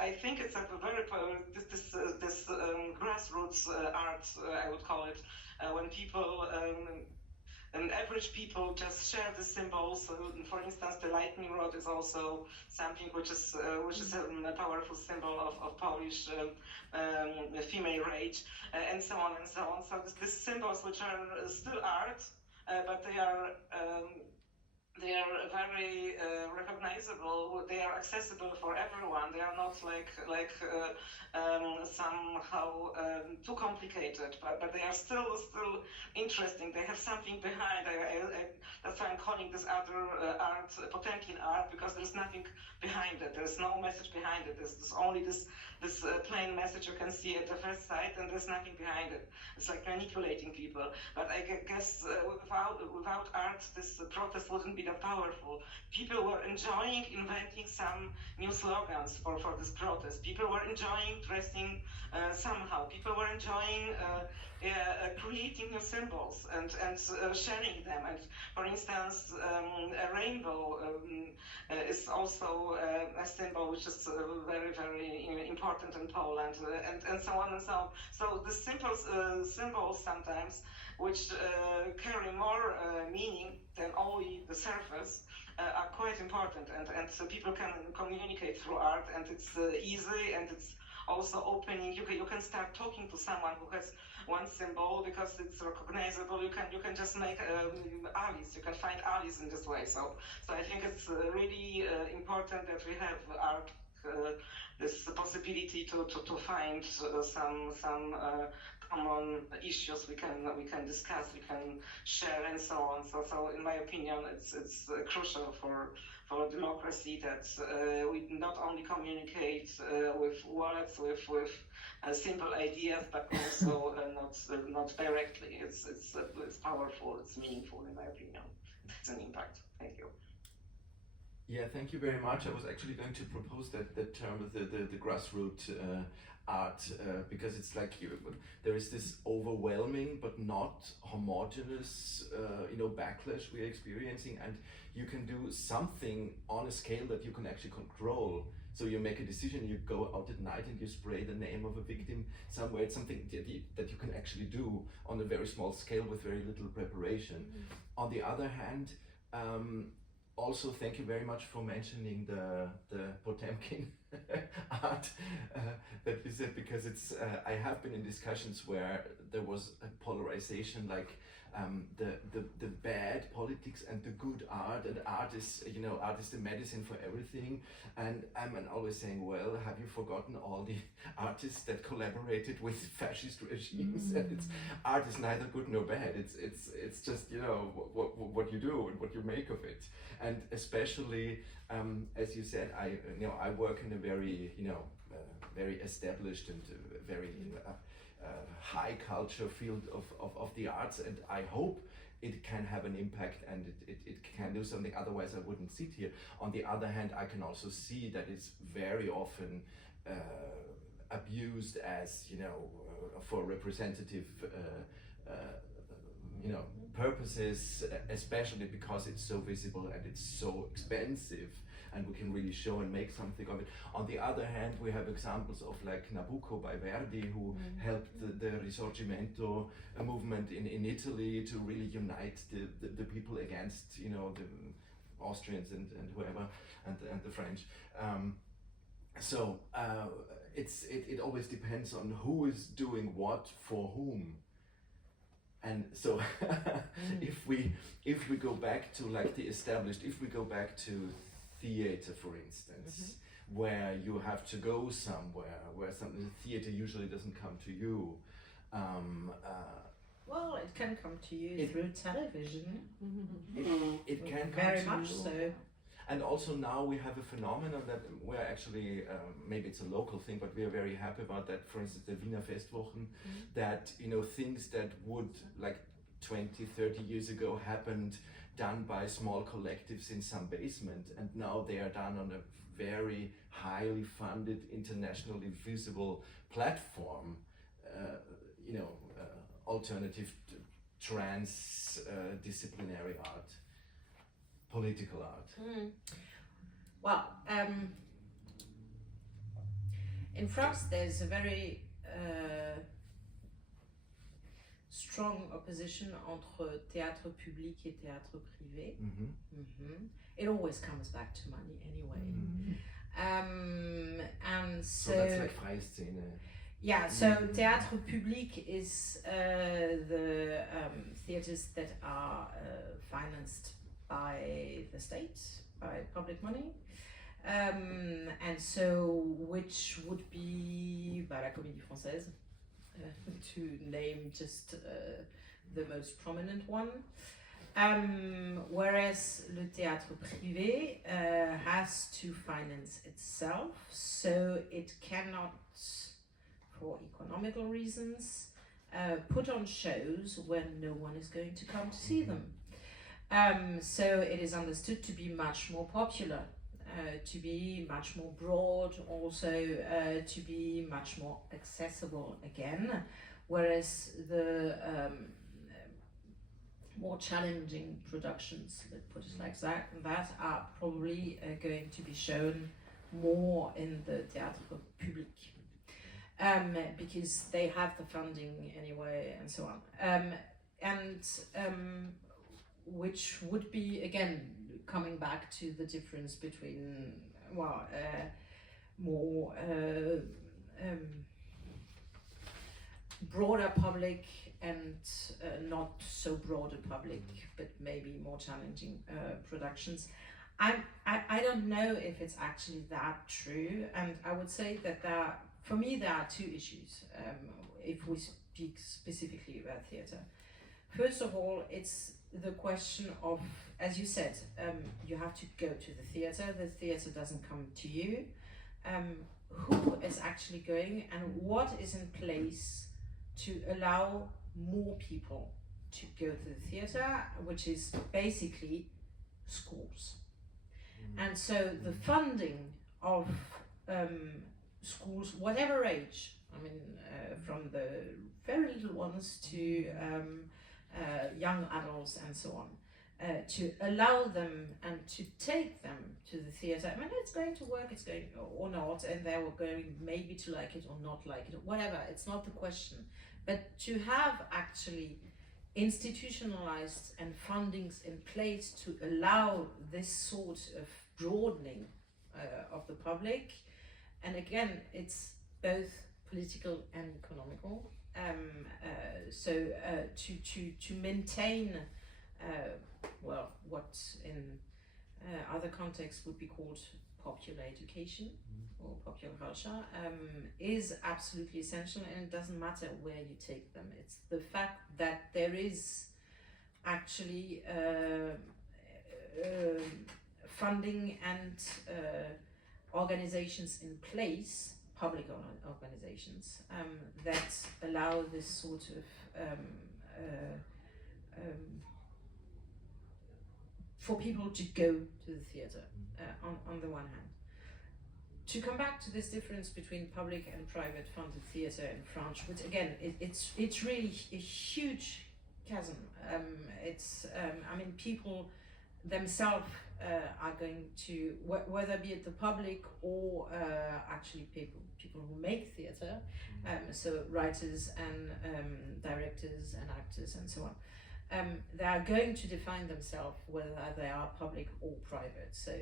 I think it's a very this grassroots art, I would call it, when people. Average people just share the symbols. For instance, the lightning rod is also something which is a powerful symbol of Polish female rage, and so on and so on. So these symbols, which are still art, but they are very recognizable. They are accessible for everyone. They are not like somehow too complicated, but they are still interesting. They have something behind. That's why I'm calling this other art Potemkin art, because there's nothing behind it. There's no message behind it. There's only this plain message you can see at the first sight, and there's nothing behind it. It's like manipulating people. But I guess without art, this protest wouldn't be that powerful. People were enjoying inventing some new slogans for this protest. People were enjoying dressing somehow. People were enjoying creating new symbols and sharing them. And for instance, a rainbow is also a symbol which is very, very important in Poland, and so on and so on. So the symbols sometimes, which carry more meaning than only the surface, are quite important, and so people can communicate through art, and it's easy, and it's also opening. You can start talking to someone who has one symbol because it's recognizable. You can just make allies. You can find allies in this way. So I think it's really important that we have art, this possibility to find some common issues we can discuss, we can share, and so on. So in my opinion, it's crucial for democracy that we not only communicate with words, with simple ideas, but also not directly. It's powerful. It's meaningful, in my opinion. It's an impact. Thank you. Yeah, thank you very much. I was actually going to propose that term, the grassroots art, because it's like there is this overwhelming but not homogeneous, backlash we're experiencing, and you can do something on a scale that you can actually control. So you make a decision, you go out at night and you spray the name of a victim somewhere. It's something that you can actually do on a very small scale with very little preparation. Mm-hmm. On the other hand, also, thank you very much for mentioning the Potemkin art that we said, because it's I have been in discussions where there was a polarization, like the bad politics and the good art, and art is the medicine for everything. And I'm always saying, well, have you forgotten all the artists that collaborated with fascist regimes? Mm. And art is neither good nor bad. It's just what you do and what you make of it. And especially, as you said, I work in a very very established and very high culture field of the arts, and I hope it can have an impact and it can do something, otherwise I wouldn't sit here. On the other hand, I can also see that it's very often abused as, for representative purposes, especially because it's so visible and it's so expensive and we can really show and make something of it. On the other hand, we have examples of like Nabucco by Verdi, who helped the Risorgimento movement in Italy to really unite the people against, the Austrians and whoever, and the French. It always depends on who is doing what for whom. And so if we go back to like the established, if we go back to theater, for instance, where you have to go somewhere, where the theater usually doesn't come to you. Well, it can come to you through television. It can come very to much you. so. And also now we have a phenomenon that we're actually, maybe it's a local thing, but we are very happy about that. For instance, the Wiener Festwochen, that, things that would like 20, 30 years ago happened, done by small collectives in some basement, and now they are done on a very highly funded, internationally visible platform, alternative trans-disciplinary art. Political art. Well, in France there's a very strong opposition entre théâtre public et théâtre privé. It always comes back to money anyway. And so that's like freie Szene. Yeah, so théâtre public is the theatres that are financed by the state, by public money, and so which would be la Comédie Française, to name just the most prominent one, whereas le théâtre privé has to finance itself, so it cannot, for economical reasons, put on shows when no one is going to come to see them. So it is understood to be much more popular, to be much more broad, also to be much more accessible again, whereas the more challenging productions, let's put it like that are probably going to be shown more in the théâtre public. Because they have the funding anyway and so on. Which would be, again, coming back to the difference between, more broader public and not so broader public, but maybe more challenging productions. I don't know if it's actually that true, and I would say that for me there are two issues if we speak specifically about theatre. First of all, it's the question of, as you said, you have to go to the theatre doesn't come to you. Who is actually going and what is in place to allow more people to go to the theatre, which is basically schools. And so the funding of schools, whatever age, from the very little ones to young adults and so on, to allow them and to take them to the theatre. It's going to work, it's going or not, and they were going maybe to like it or not like it, or whatever, it's not the question. But to have actually institutionalized and fundings in place to allow this sort of broadening of the public, and again, it's both political and economical. To maintain what in other contexts would be called popular education or popular culture is absolutely essential, and it doesn't matter where you take them. It's the fact that there is actually funding and organizations in place public organizations that allow this sort of for people to go to the theatre on the one hand. To come back to this difference between public and private funded theatre in France, which again, it's really a huge chasm. I mean, people themselves are going to, whether be it the public or actually people who make theatre, so writers and directors and actors and so on. They are going to define themselves whether they are public or private. So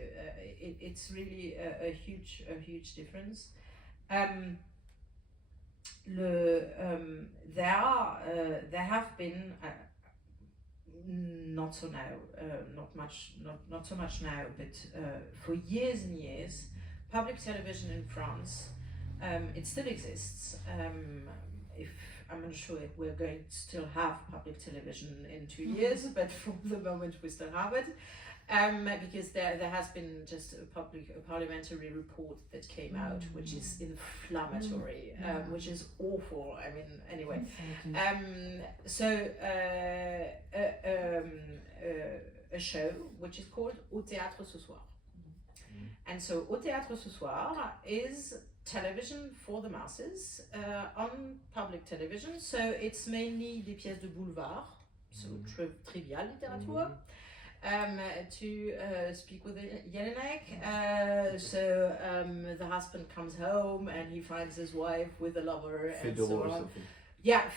it's really a huge difference. There have been not so much now, but for years and years, public television in France. It still exists. If I'm not sure if we're going to still have public television in 2 years, but for the moment we still have it, because there has been just a parliamentary report that came out, which is inflammatory, which is awful. I mean, anyway, a show which is called Au Théâtre ce soir, and so Au Théâtre ce soir is television for the masses on public television. So it's mainly des pièces de boulevard, so trivial literature. To speak with Jelinek, the husband comes home and he finds his wife with a lover and so on. Something. Yeah,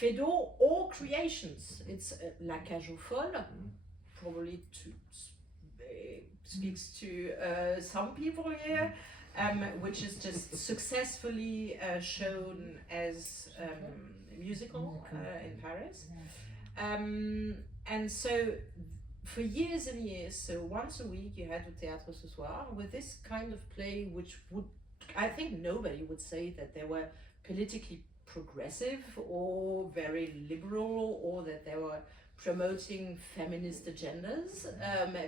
Fedor or creations. It's La Cage aux Folles, probably speaks to some people here. Which is just successfully shown as a musical in Paris. And so for years and years, so once a week you had the Théâtre ce soir with this kind of play, which would, I think nobody would say that they were politically progressive or very liberal or that they were promoting feminist agendas,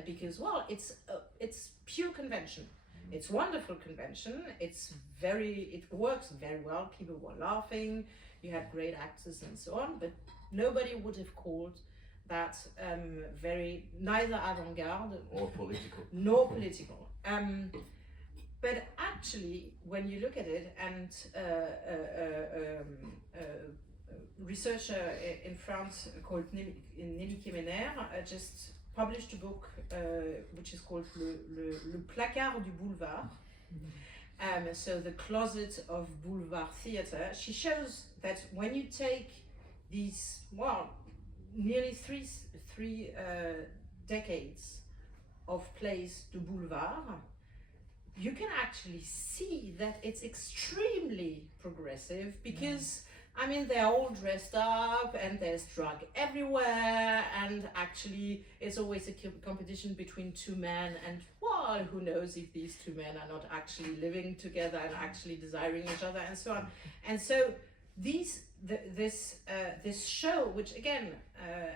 because, well, it's pure convention. It's wonderful convention. It works very well. People were laughing. You had great actors and so on. But nobody would have called that very neither avant-garde or political. nor political. But actually, when you look at it, and researcher in France called Nelly Kemener just published a book which is called Le Placard du Boulevard. So the closet of boulevard theatre. She shows that when you take these, well, nearly three decades of plays de boulevard, you can actually see that it's extremely progressive because I mean, they're all dressed up and there's drug everywhere, and actually it's always a competition between two men, and well, who knows if these two men are not actually living together and actually desiring each other and so on. And so this show, which again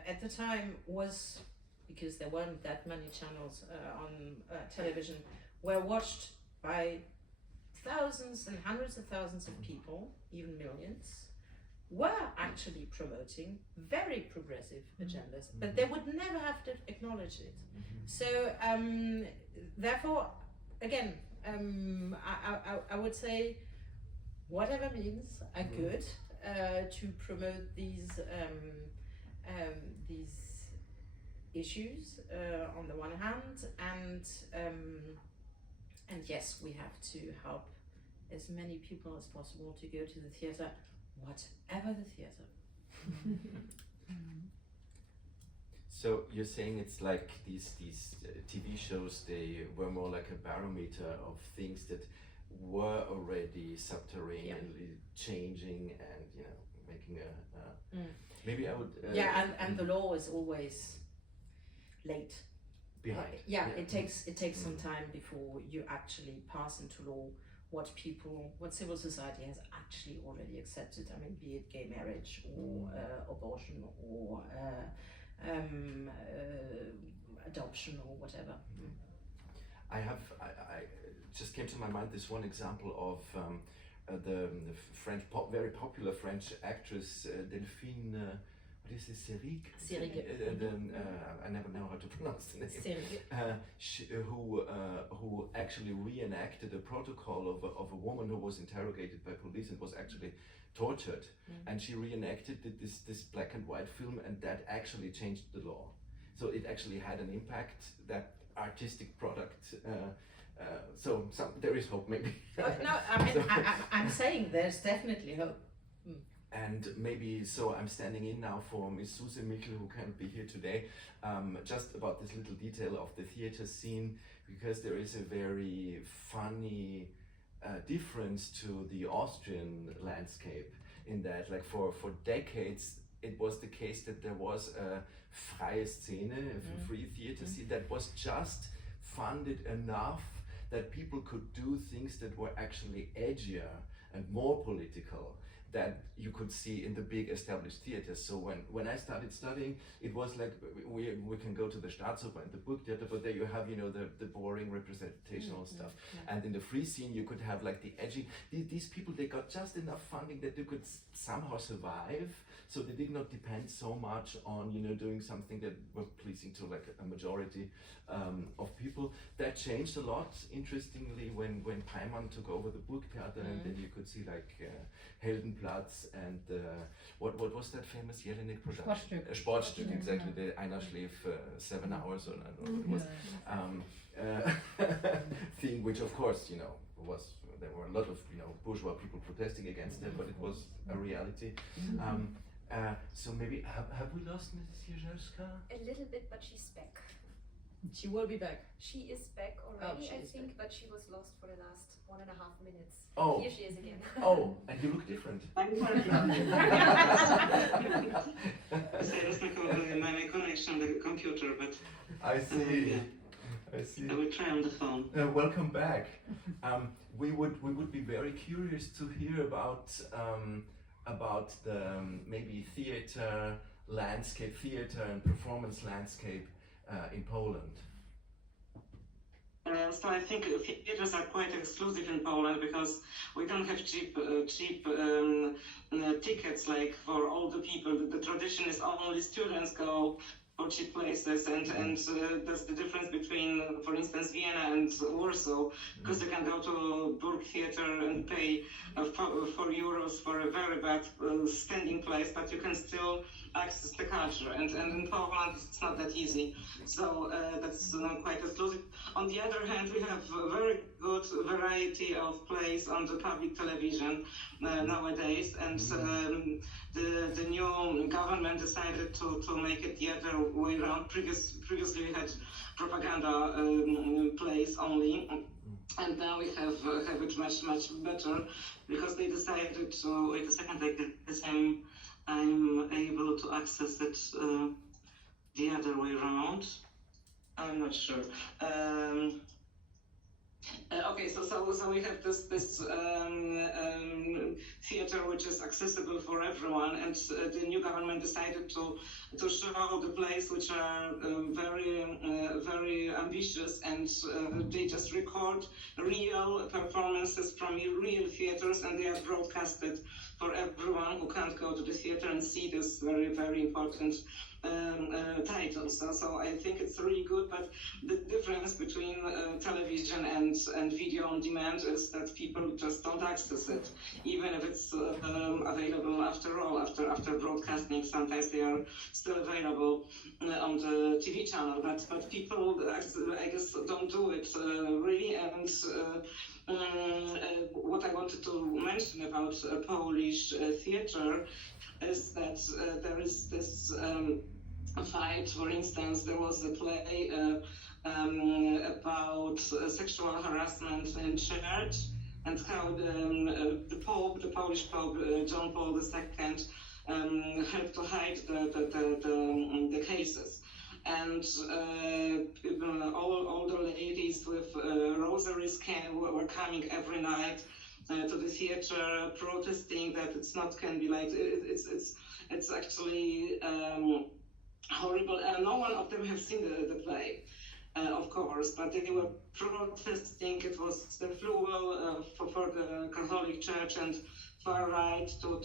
at the time was, because there weren't that many channels on television, were watched by thousands and hundreds of thousands of people, even millions, were actually promoting very progressive agendas, but they would never have to acknowledge it. So therefore, again, I would say whatever means are good to promote these issues on the one hand, and yes, we have to help as many people as possible to go to the theatre, whatever the theatre. So you're saying it's like these TV shows, they were more like a barometer of things that were already subterraneanly changing and, you know, making a maybe I would and the law is always late. Behind. It takes some time before you actually pass into law what civil society has actually already accepted. I mean, be it gay marriage or abortion or adoption or whatever. I just came to my mind this one example of the French very popular French actress Delphine. What is this? Seyrig? I never know how to pronounce the name. Who actually reenacted a protocol of a woman who was interrogated by police and was actually tortured, and she reenacted this black and white film, and that actually changed the law. So it actually had an impact, that artistic product. So there is hope, maybe. No, I mean, I'm saying there's definitely hope. And maybe, so I'm standing in now for Ms. Suse Michel, who can't be here today, just about this little detail of the theater scene, because there is a very funny difference to the Austrian landscape, in that, like, for decades, it was the case that there was a freie Szene, a free theater scene, that was just funded enough that people could do things that were actually edgier and more political that you could see in the big established theaters. So when I started studying, it was like we can go to the Staatsoper and the book theater, but there you have, you know, the boring representational stuff. And in the free scene you could have like the edgy, these people, they got just enough funding that they could somehow survive, so they did not depend so much on, you know, doing something that was pleasing to like a majority of people. That changed a lot, interestingly, when Peimann took over the book theater, and then you could see like Heldenplatz and what was that famous Jelinek production? Sportstück, exactly. The Einer schläft 7 hours, or I don't know what it was. Thing, which of course, you know, there were a lot of, you know, bourgeois people protesting against it, but it was a reality. So maybe have we lost Mrs. Jezelska? A little bit, but she's back. She will be back. She is back already, she I is think, but she was lost for the last 1.5 minutes. Oh. Here she is again. Oh, and you look different. I'm sorry. I lost my connection with the computer, but I see. I see. I will try on the phone. Welcome back. We would be very curious to hear about the maybe theater landscape, theater and performance landscape in Poland. So I think theaters are quite exclusive in Poland, because we don't have cheap tickets like for older people. The tradition is only students go for cheap places, and that's the difference between, for instance, Vienna and Warsaw, because you can go to Burg Theater and pay 4 euros for a very bad standing place, but you can still access the culture, and in Poland it's not that easy, so that's quite exclusive. On the other hand, we have a very good variety of plays on the public television nowadays, and the new government decided to make it the other way around. Previously we had propaganda plays only, and now we have it much better, because they decided to, wait a second, like this I'm able to access it the other way around. I'm not sure. Okay, so we have this theater which is accessible for everyone, and the new government decided to show the plays which are very ambitious, and they just record real performances from real theaters, and they are broadcasted for everyone who can't go to the theater and see this very important titles. So I think it's really good, but the difference between television and video on demand is that people just don't access it, even if it's available after all, after broadcasting. Sometimes they are still available on the TV channel, but people, I guess, don't do it really. And what I wanted to mention about Polish theater is that there is this fight. For instance, there was a play about sexual harassment in church, and how the Polish Pope John Paul II helped to hide the cases. And all the ladies with rosaries were coming every night to the theater, protesting that it's not can be like it's actually horrible, and no one of them have seen the play. of covers, but they were protesting. It was the fuel for the Catholic Church and far right to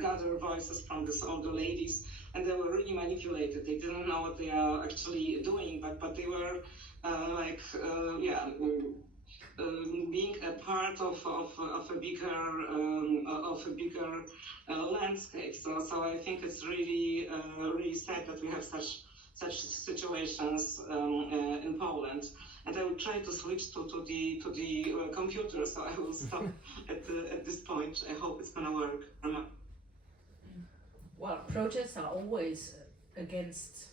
gather voices from these older ladies, and they were really manipulated. They didn't know what they are actually doing, but they were being a part of a bigger landscape. So I think it's really really sad that we have such situations in Poland. And I will try to switch to the computer, so I will stop at this point. I hope it's gonna work. Well, protests are always against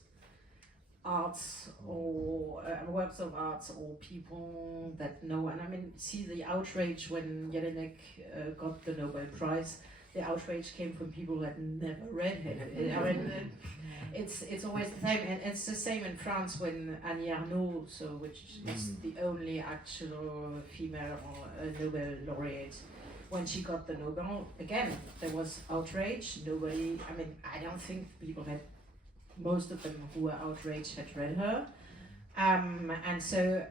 arts or works of arts or people that know. And I mean, see the outrage when Jelinek got the Nobel Prize. The outrage came from people that never read it. I mean, it's always the same, and it's the same in France when Annie Arnaud, which is the only actual female Nobel laureate, when she got the Nobel, again there was outrage. Nobody, I mean, I don't think most of them who were outraged had read her. And so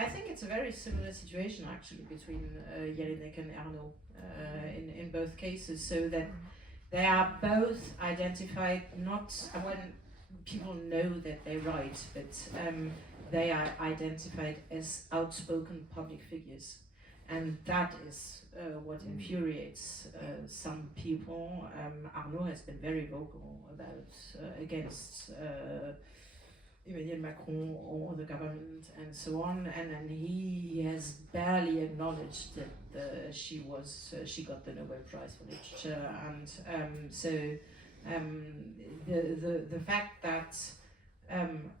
I think it's a very similar situation actually between Jelinek and Arnaud in both cases, so that they are both identified, not when people know that they write, but they are identified as outspoken public figures. And that is what infuriates some people. Arnaud has been very vocal about against Emmanuel Macron or the government and so on, and he has barely acknowledged that she got the Nobel Prize for Literature, and so the fact that and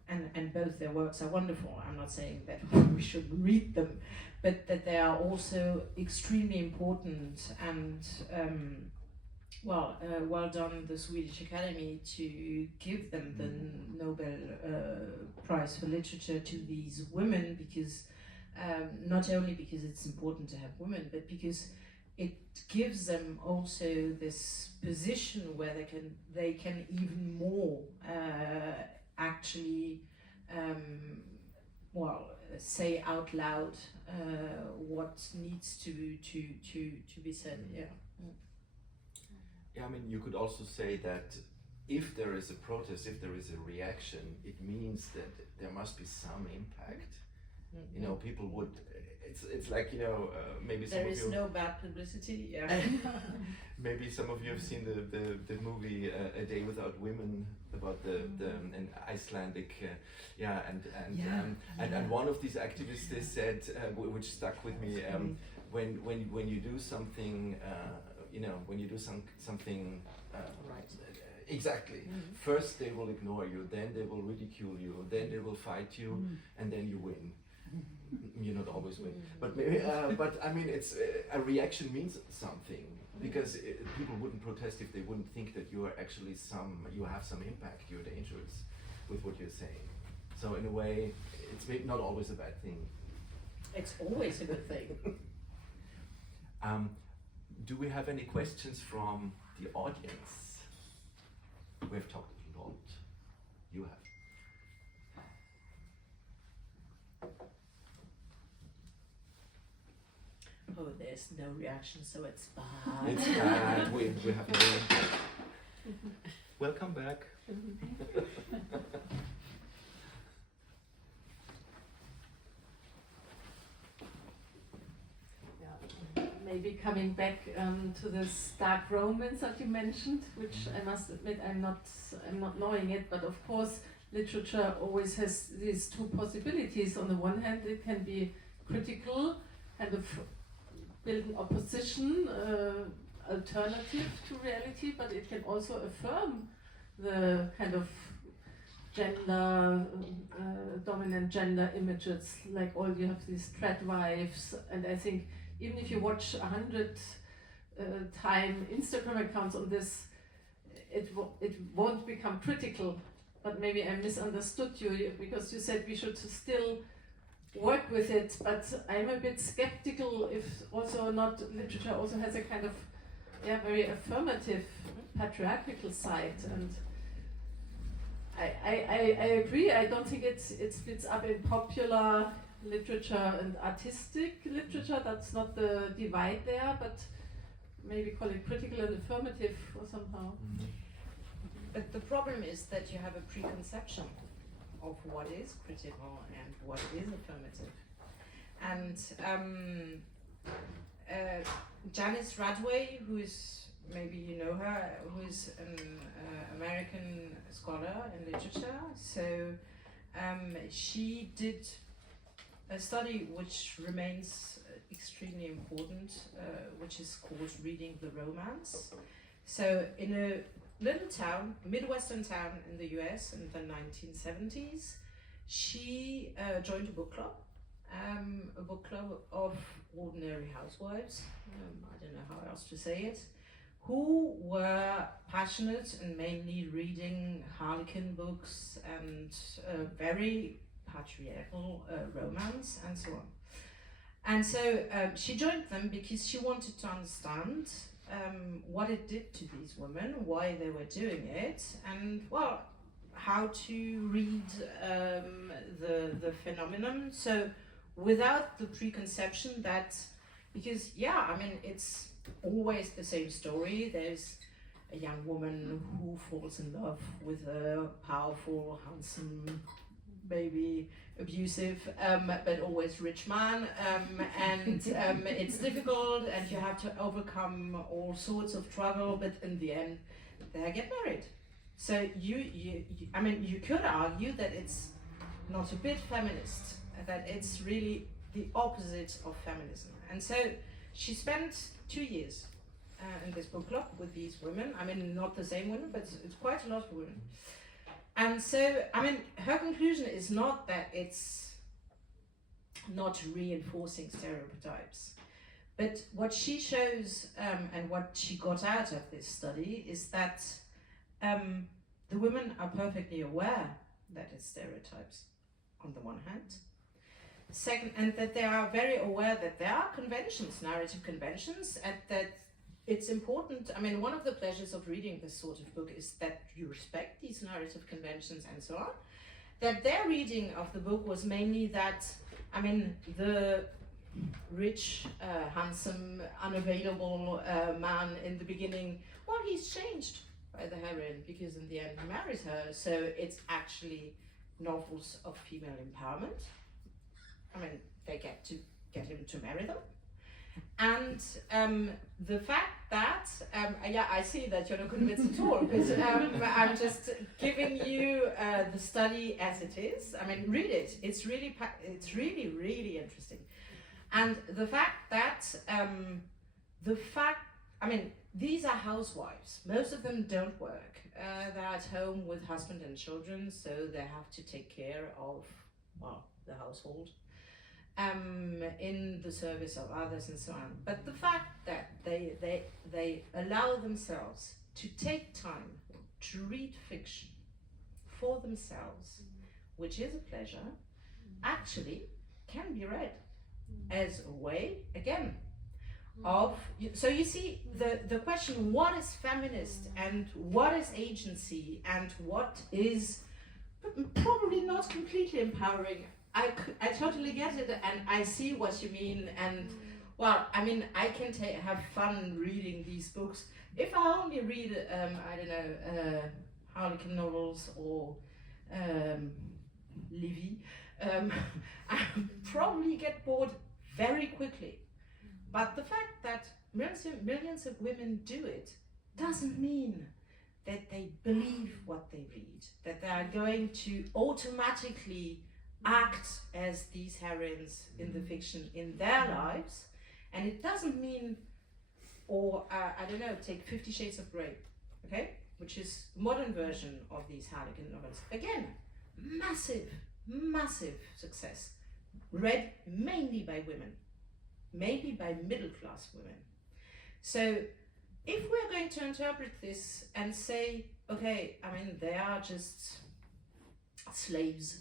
both their works are wonderful. I'm not saying that we should read them, but that they are also extremely important, and well done the Swedish Academy to give them the Nobel Prize for Literature to these women, because not only because it's important to have women, but because it gives them also this position where they can even more actually say out loud what needs to be said. Yeah, I mean, you could also say that if there is a protest, if there is a reaction, it means that there must be some impact. You know, people would. It's like, you know, maybe some there of is you. no bad publicity. Yeah. Maybe some of you have seen the movie A Day Without Women about an Icelandic, and one of these activists, they said, which stuck with me, when you do something, when you do something Right. Exactly. First they will ignore you, then they will ridicule you, then they will fight you, and then you win. You not always win, but maybe, but I mean, it's a reaction means something, because people wouldn't protest if they wouldn't think that you are actually you have some impact, you're dangerous with what you're saying. So in a way, it's maybe not always a bad thing. It's always a good thing. Do we have any questions from the audience? We have talked a lot. You have. Oh, there's no reaction, so it's bad. It's bad. We have no. Welcome back. Maybe coming back to this dark romance that you mentioned, which I must admit I'm not knowing it, but of course literature always has these two possibilities. On the one hand, it can be critical, kind of build an opposition, alternative to reality, but it can also affirm the kind of gender, dominant gender images, like all you have these thread wives, and I think even if you watch 100 time Instagram accounts on this, it won't become critical. But maybe I misunderstood you, because you said we should still work with it, but I'm a bit skeptical if also not literature also has a kind of very affirmative patriarchal side, and I agree. I don't think it splits up in popular literature and artistic literature. That's not the divide there, but maybe call it critical and affirmative or somehow. But the problem is that you have a preconception of what is critical and what is affirmative. And Janice Radway, who is, maybe you know her, who is an American scholar in literature, so she did a study which remains extremely important, which is called Reading the Romance. So in a little town, Midwestern town in the US in the 1970s, she joined a book club of ordinary housewives, I don't know how else to say it, who were passionate and mainly reading Harlequin books and very patriarchal romance and so on. And so she joined them because she wanted to understand what it did to these women, why they were doing it, and well, how to read the phenomenon. So without the preconception that, because yeah, I mean, it's always the same story. There's a young woman who falls in love with a powerful, handsome, maybe abusive, but always rich man, and it's difficult, and you have to overcome all sorts of trouble, but in the end, they get married. So I mean, you could argue that it's not a bit feminist, that it's really the opposite of feminism. And so she spent 2 years in this book club with these women. I mean, not the same women, but it's quite a lot of women. And so, I mean, her conclusion is not that it's not reinforcing stereotypes, but what she shows and what she got out of this study is that the women are perfectly aware that it's stereotypes, on the one hand. Second, and that they are very aware that there are conventions, narrative conventions, and that it's important. I mean, one of the pleasures of reading this sort of book is that you respect these narrative conventions and so on. That their reading of the book was mainly that, I mean, the rich, handsome, unavailable man in the beginning, well, he's changed by the heroine because in the end he marries her. So it's actually novels of female empowerment. I mean, they get him to marry them. And the fact that, yeah, I see that you're not convinced at all, but I'm just giving you the study as it is. I mean, read it. It's really, really interesting. And the fact that, I mean, these are housewives. Most of them don't work. They're at home with husband and children, so they have to take care of, well, the household. In the service of others and so on. But the fact that they allow themselves to take time to read fiction for themselves, which is a pleasure, actually can be read as a way, again, of, so you see the question, what is feminist and what is agency and what is probably not completely empowering. I totally get it, and I see what you mean, and well, I mean, I can have fun reading these books. If I only read, I don't know, Harlequin novels or Livy, I probably get bored very quickly. But the fact that millions of women do it doesn't mean that they believe what they read, that they are going to automatically act as these heroines in the fiction in their lives. And it doesn't mean, or I don't know, take 50 Shades of Grey, okay, which is a modern version of these Harlequin novels. Again, massive success, read mainly by women, mainly by middle-class women. So if we're going to interpret this and say, okay, I mean, they are just slaves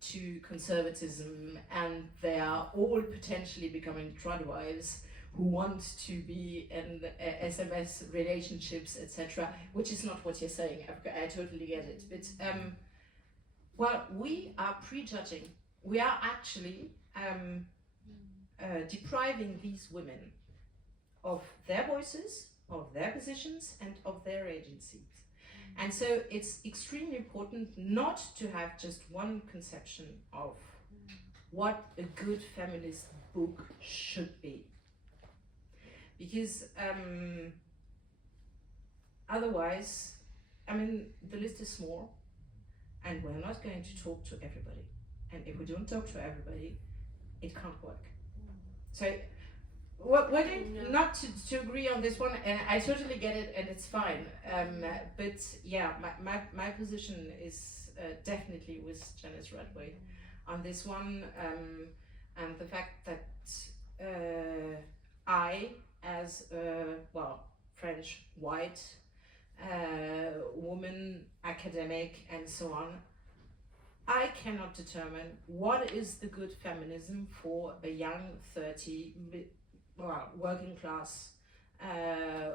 to conservatism, and they are all potentially becoming tradwives who want to be in SMS relationships, etc., which is not what you're saying. I totally get it. But Well, we are prejudging. We are actually depriving these women of their voices, of their positions, and of their agencies. And so it's extremely important not to have just one conception of what a good feminist book should be. Because otherwise, I mean, the list is small and we're not going to talk to everybody. And if we don't talk to everybody, it can't work. So we're going not to agree on this one, and I totally get it, and it's fine. But yeah, my position is definitely with Janice Radway on this one, and the fact that I, as a French white woman, academic, and so on, I cannot determine what is the good feminism for a young 30 working class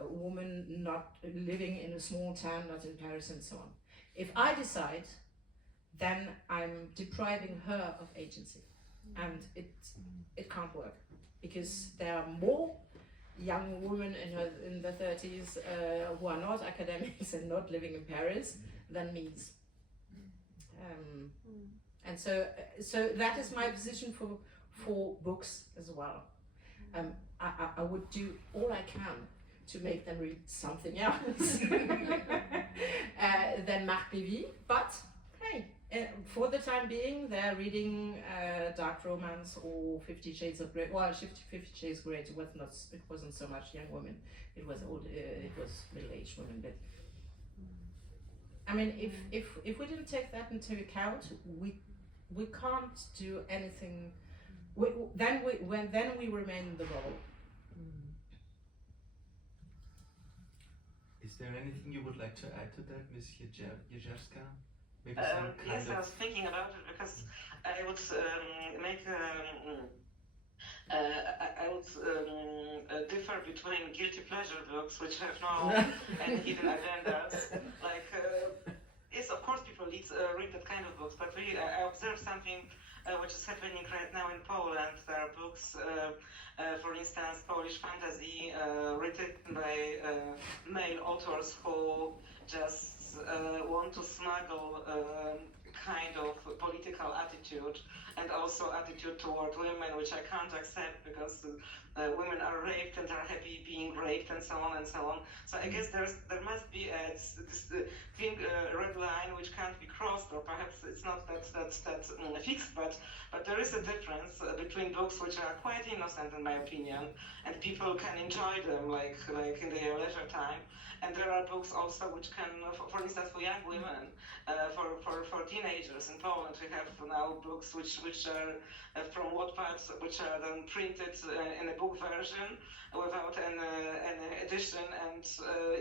woman not living in a small town, not in Paris, and so on. If I decide, then I'm depriving her of agency, and it can't work, because there are more young women in the 30s who are not academics and not living in Paris than me. And so that is my position for books as well. I would do all I can to make them read something else than Marc Lévy, but hey, for the time being, they're reading dark romance or 50 Shades of Grey. Well, 50 Shades of Grey, it wasn't so much young women. It was middle-aged women. But I mean, if we didn't take that into account, we can't do anything. Then we remain in the bubble. Is there anything you would like to add to that, Ms. Jezierska? Maybe some kind yes, I was thinking about it because I would differ between guilty pleasure books, which have no any hidden agendas. Like, yes, of course, people read that kind of books, but really, I observe something which is happening right now in Poland. There are books, for instance, Polish fantasy, written by male authors who just want to smuggle kind of political attitude and also attitude toward women, which I can't accept because women are raped and are happy being raped and so on and so on. So I guess there must be this thin red line which can't be crossed, or perhaps it's not that fixed, but there is a difference between books which are quite innocent in my opinion, and people can enjoy them like in their leisure time. And there are books also which can, for instance, for young women, for teenagers in Poland, we have now books which are from Wattpad, which are then printed in a book version without an edition, and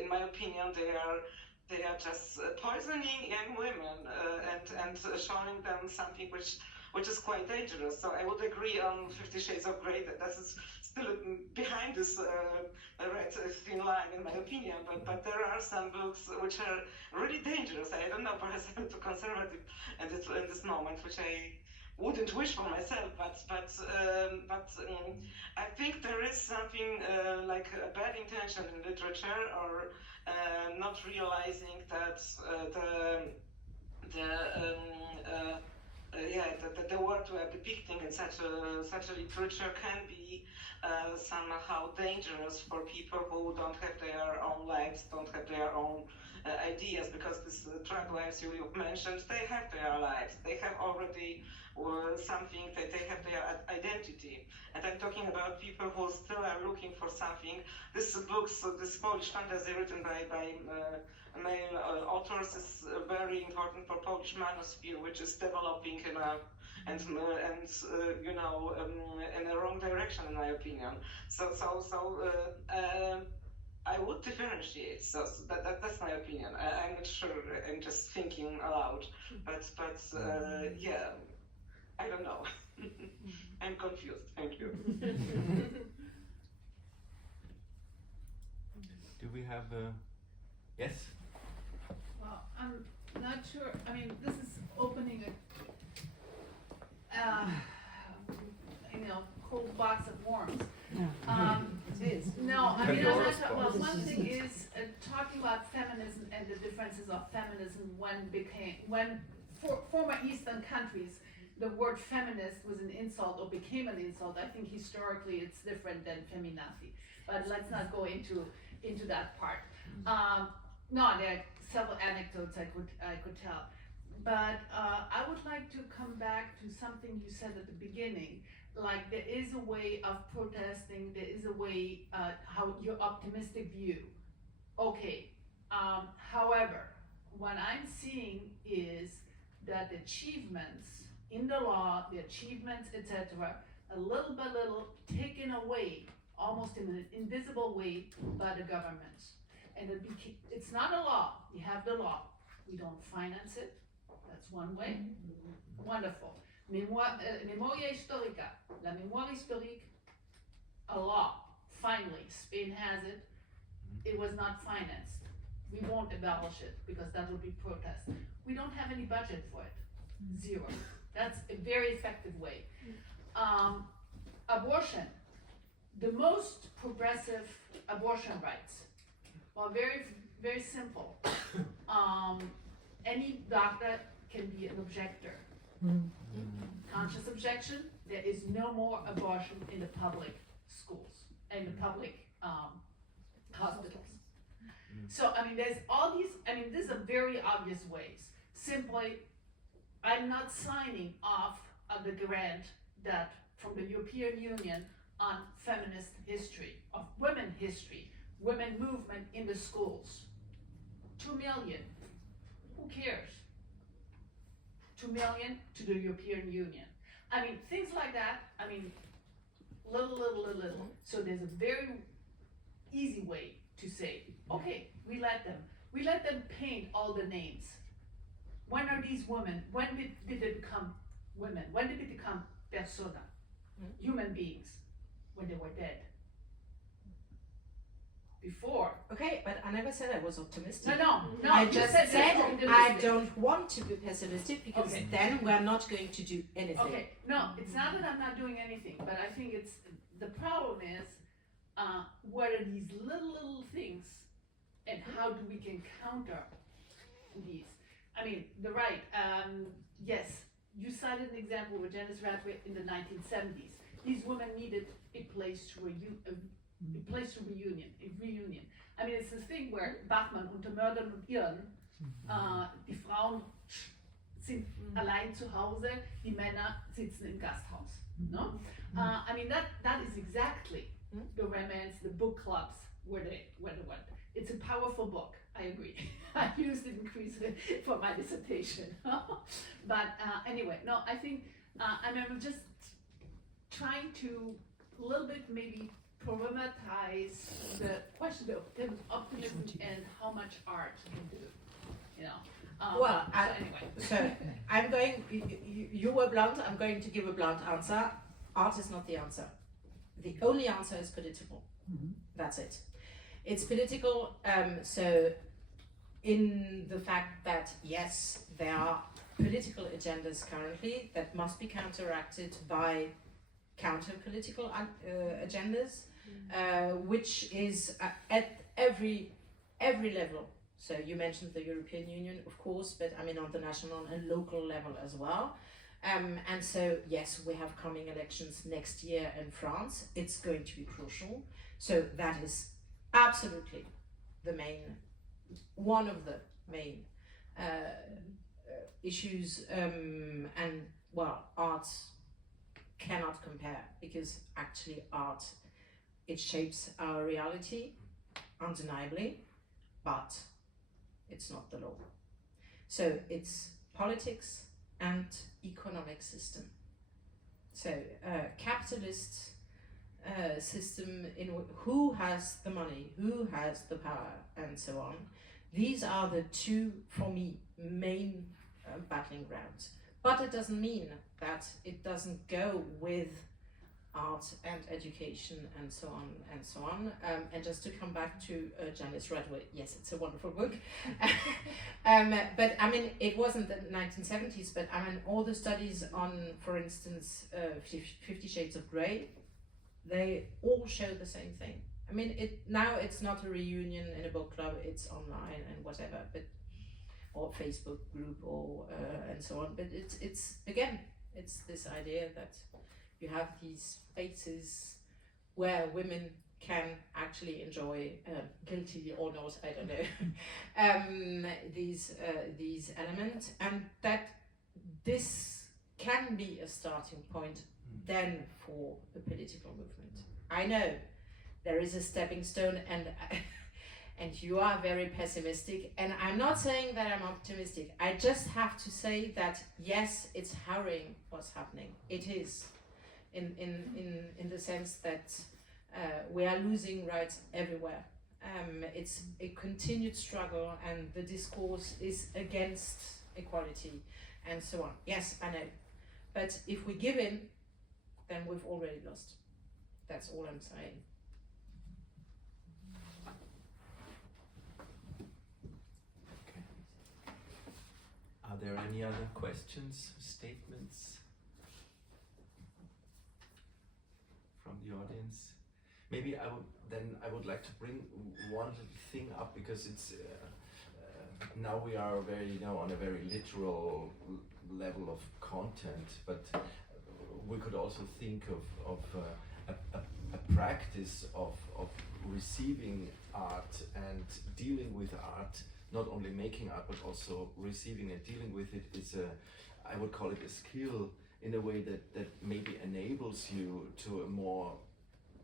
in my opinion, they are just poisoning young women and showing them something which is quite dangerous. So I would agree on 50 Shades of Grey that this is still behind this red thin line, in my opinion. But there are some books which are really dangerous. I don't know, perhaps I'm too conservative in this moment, which I wouldn't wish for myself. But I think there is something like a bad intention in literature, or not realizing that the world we are depicting in such a literature can be somehow dangerous for people who don't have their own lives, don't have their own ideas, because these drag wives you mentioned, they have their lives, they have already something, that they have their identity. And I'm talking about people who still are looking for something. This Polish fantasy written by male authors is very important for Polish manosphere, which is developing in a wrong direction, in my opinion. I would differentiate. That's my opinion. I'm not sure. I'm just thinking aloud. But yeah, I don't know. I'm confused. Thank you. Do we have yes? Well, I'm not sure. I mean, this is opening a It is. No, I mean, Pandora's well, box. one thing is talking about feminism and the differences of feminism when former Eastern countries, the word feminist was an insult or became an insult. I think historically it's different than feminazi, but let's not go into that part. No, there are several anecdotes I could tell, but I would like to come back to something you said at the beginning. Like there is a way of protesting, there is a way, how your optimistic view. Okay, however, what I'm seeing is that the achievements in the law, the achievements, etc., a little by little taken away, almost in an invisible way by the government. And it's not a law, you have the law, we don't finance it, that's one way, wonderful. Memoria historica, la mémoire historique, a law, finally, Spain has it, it was not financed. We won't abolish it because that would be protest. We don't have any budget for it, zero. That's a very effective way. Abortion, the most progressive abortion rights. Well, very, very simple. Any doctor can be an objector. Conscious objection, there is no more abortion in the public schools, in the public hospitals. So, I mean, there's all these, I mean, these are very obvious ways. Simply, I'm not signing off on the grant that from the European Union on feminist history, of women history, women movement in the schools. 2 million, who cares? 2 million to the European Union. I mean, things like that, I mean, little. So there's a very easy way to say, okay, we let them paint all the names. When are these women, when did they become women? When did they become persona, human beings? When they were dead. Before. Okay, but I never said I was optimistic. No, I you just said said you're I optimistic. don't want to be pessimistic because Okay. then we're not going to do anything. Okay, no, it's not that I'm not doing anything, but I think it's, the problem is, what are these little things and how do we can counter these? I mean, the right, yes, you cited an example with Janice Radcliffe in the 1970s. These women needed a place to reunion. I mean, it's this thing where Bachmann unter Mördern und Irren, die Frauen sind allein zu Hause, die Männer sitzen im Gasthaus. No? I mean, that is exactly the romance, the book clubs where they went. It's a powerful book, I agree. I used it for my dissertation. But anyway, no, I think I'm just trying to a little bit maybe problematize the question of optimism and how much art can do, you know. Well, so anyway. So I'm going, you were blunt, I'm going to give a blunt answer. Art is not the answer. The only answer is political. That's it. It's political, so in the fact that yes, there are political agendas currently that must be counteracted by counter-political agendas, which is at every level. So you mentioned the European Union, of course, but I mean on the national and local level as well. And so yes, we have coming elections next year in France. It's going to be crucial. So that is absolutely one of the main issues, and well, art cannot compare because actually art, it shapes our reality undeniably, but it's not the law. So it's politics and economic system. So capitalist system in who has the money, who has the power, and so on. These are the two, for me, main battling grounds. But it doesn't mean that it doesn't go with art and education and so on and so on. And just to come back to Janice Radcliffe, yes, it's a wonderful book. But I mean, it wasn't the 1970s, but I mean, all the studies on, for instance, 50 Shades of Grey, they all show the same thing. I mean, now it's not a reunion in a book club, it's online and whatever, but or Facebook group or and so on. But it's again, it's this idea that you have these spaces where women can actually enjoy, guilty or not, I don't know, these elements, and that this can be a starting point then for a political movement. I know there is a stepping stone, and and you are very pessimistic, and I'm not saying that I'm optimistic. I just have to say that yes, it's harrowing what's happening. It is, in the sense that we are losing rights everywhere. It's a continued struggle, and the discourse is against equality and so on. Yes, I know. But if we give in, then we've already lost. That's all I'm saying. Okay. Are there any other questions, statements from the audience? Maybe I would like to bring one little thing up, because it's now we are very on a very literal level of content, but we could also think of a practice of receiving art and dealing with art, not only making art but also receiving and dealing with it is I would call it a skill, in a way that maybe enables you to a more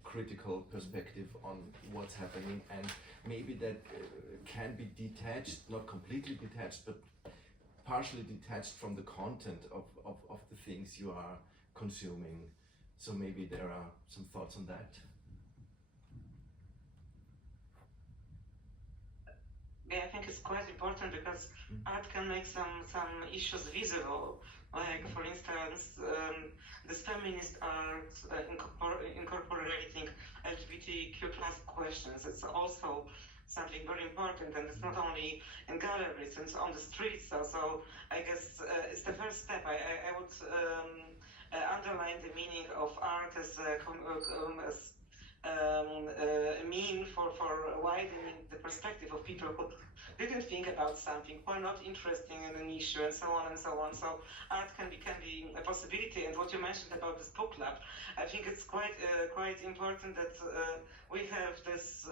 critical perspective on what's happening, and maybe that can be detached, not completely detached, but partially detached from the content of the things you are consuming. So maybe there are some thoughts on that. Yeah, I think it's quite important, because art can make some issues visible. Like, for instance, this feminist art incorporating LGBTQ+ questions. It's also something very important, and it's not only in galleries, it's on the streets. So I guess it's the first step. I would underline the meaning of art as a mean for widening the perspective of people who didn't think about something, who are not interested in an issue, and so on and so on. So art can be a possibility. And what you mentioned about this book club, I think it's quite important that we have this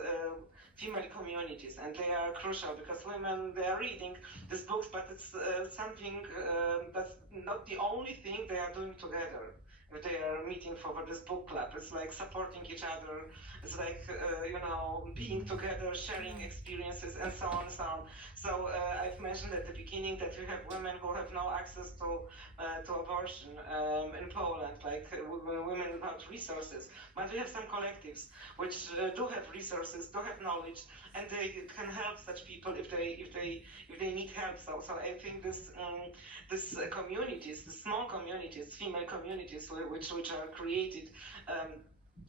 female communities, and they are crucial, because women, they are reading these books, but it's something that's not the only thing they are doing together. If they are meeting for this book club, it's like supporting each other. It's like being together, sharing experiences, and so on and so on. So I've mentioned at the beginning that we have women who have no access to abortion in Poland, like women without resources. But we have some collectives which do have resources, do have knowledge, and they can help such people if they need help. So I think this communities, the small communities, female communities, which are created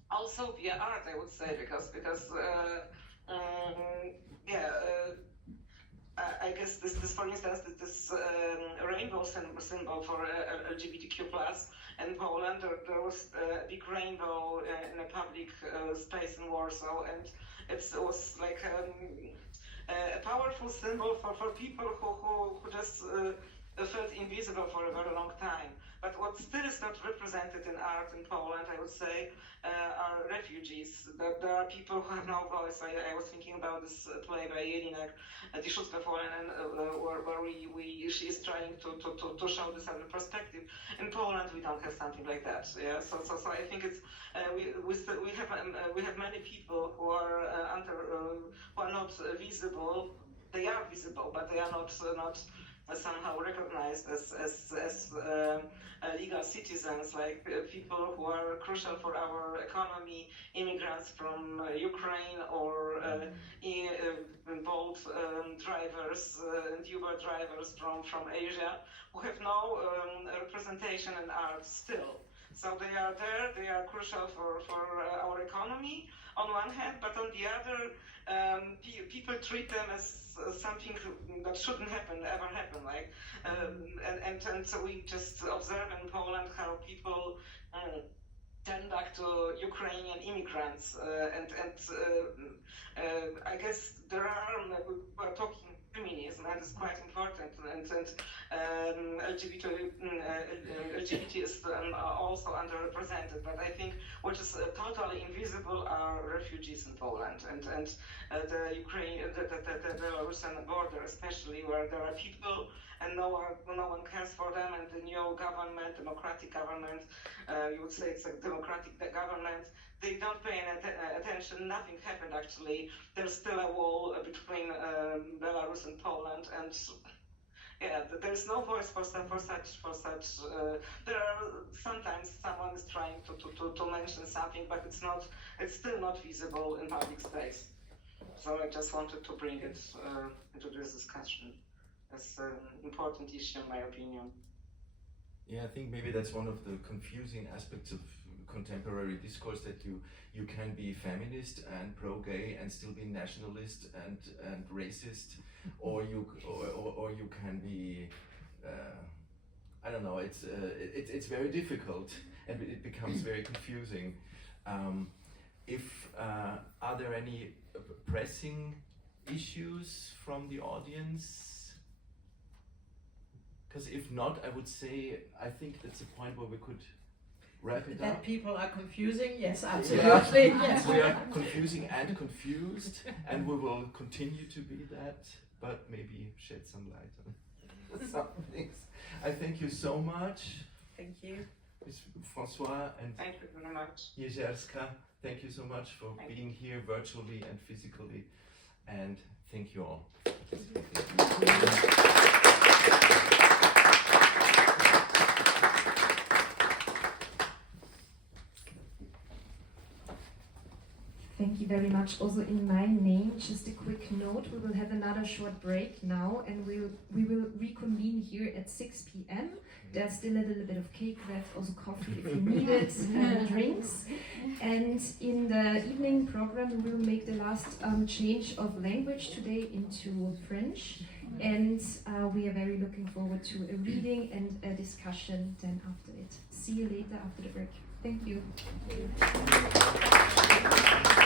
also via art, I would say, because I guess this for instance, this rainbow symbol for LGBTQ+ in Poland. There was a big rainbow in a public space in Warsaw, and it was like a powerful symbol for people who just felt invisible for a very long time. But what still is not represented in art in Poland, I would say, are refugees. That there are people who have no voice. I was thinking about this play by Jelinek, Die Schutzbefohlenen, where she is trying to show this other perspective. In Poland, we don't have something like that. Yeah. So I think it's we have many people who are who are not visible. They are visible, but they are not somehow recognized as legal citizens, like people who are crucial for our economy, immigrants from Ukraine, or boat drivers and Uber drivers from Asia, who have no representation in art still. So they are there, they are crucial for our economy on one hand, but on the other, people treat them as something that shouldn't ever happen. Like, and so we just observe in Poland how people send back to Ukrainian immigrants, I guess there are, we're talking feminism, and it's quite important, and LGBT is also underrepresented, but I think what is totally invisible are refugees in Poland, and the Ukraine, the Belarusian border, especially, where there are people and no one cares for them, and the new government, democratic government, you would say it's a democratic government, they don't pay any attention. Nothing happened actually. There's still a wall between Belarus and Poland, and yeah, there's no voice for such. There are sometimes someone is trying to mention something, but it's still not visible in public space. So I just wanted to bring it into this discussion as an important issue, in my opinion. Yeah, I think maybe that's one of the confusing aspects of contemporary discourse, that you can be feminist and pro-gay and still be nationalist and racist, or you can be I don't know. It's very difficult, and it becomes very confusing. Are there any pressing issues from the audience? Because if not, I would say I think that's a point where we could wrap it That up. people are confusing, yes, absolutely. Yes. We are confusing and confused, and we will continue to be that, but maybe shed some light on some things. I thank you so much, Thank you. Ms. François and Thank you very much. Jezelska. Thank you so much for being here virtually and physically, and thank you all. Thank you very much. Also in my name, just a quick note, we will have another short break now, and we will reconvene here at 6 p.m. There's still a little bit of cake left, also coffee if you need it, and drinks. And in the evening program, we will make the last change of language today into French. And we are very looking forward to a reading and a discussion then after it. See you later after the break. Thank you.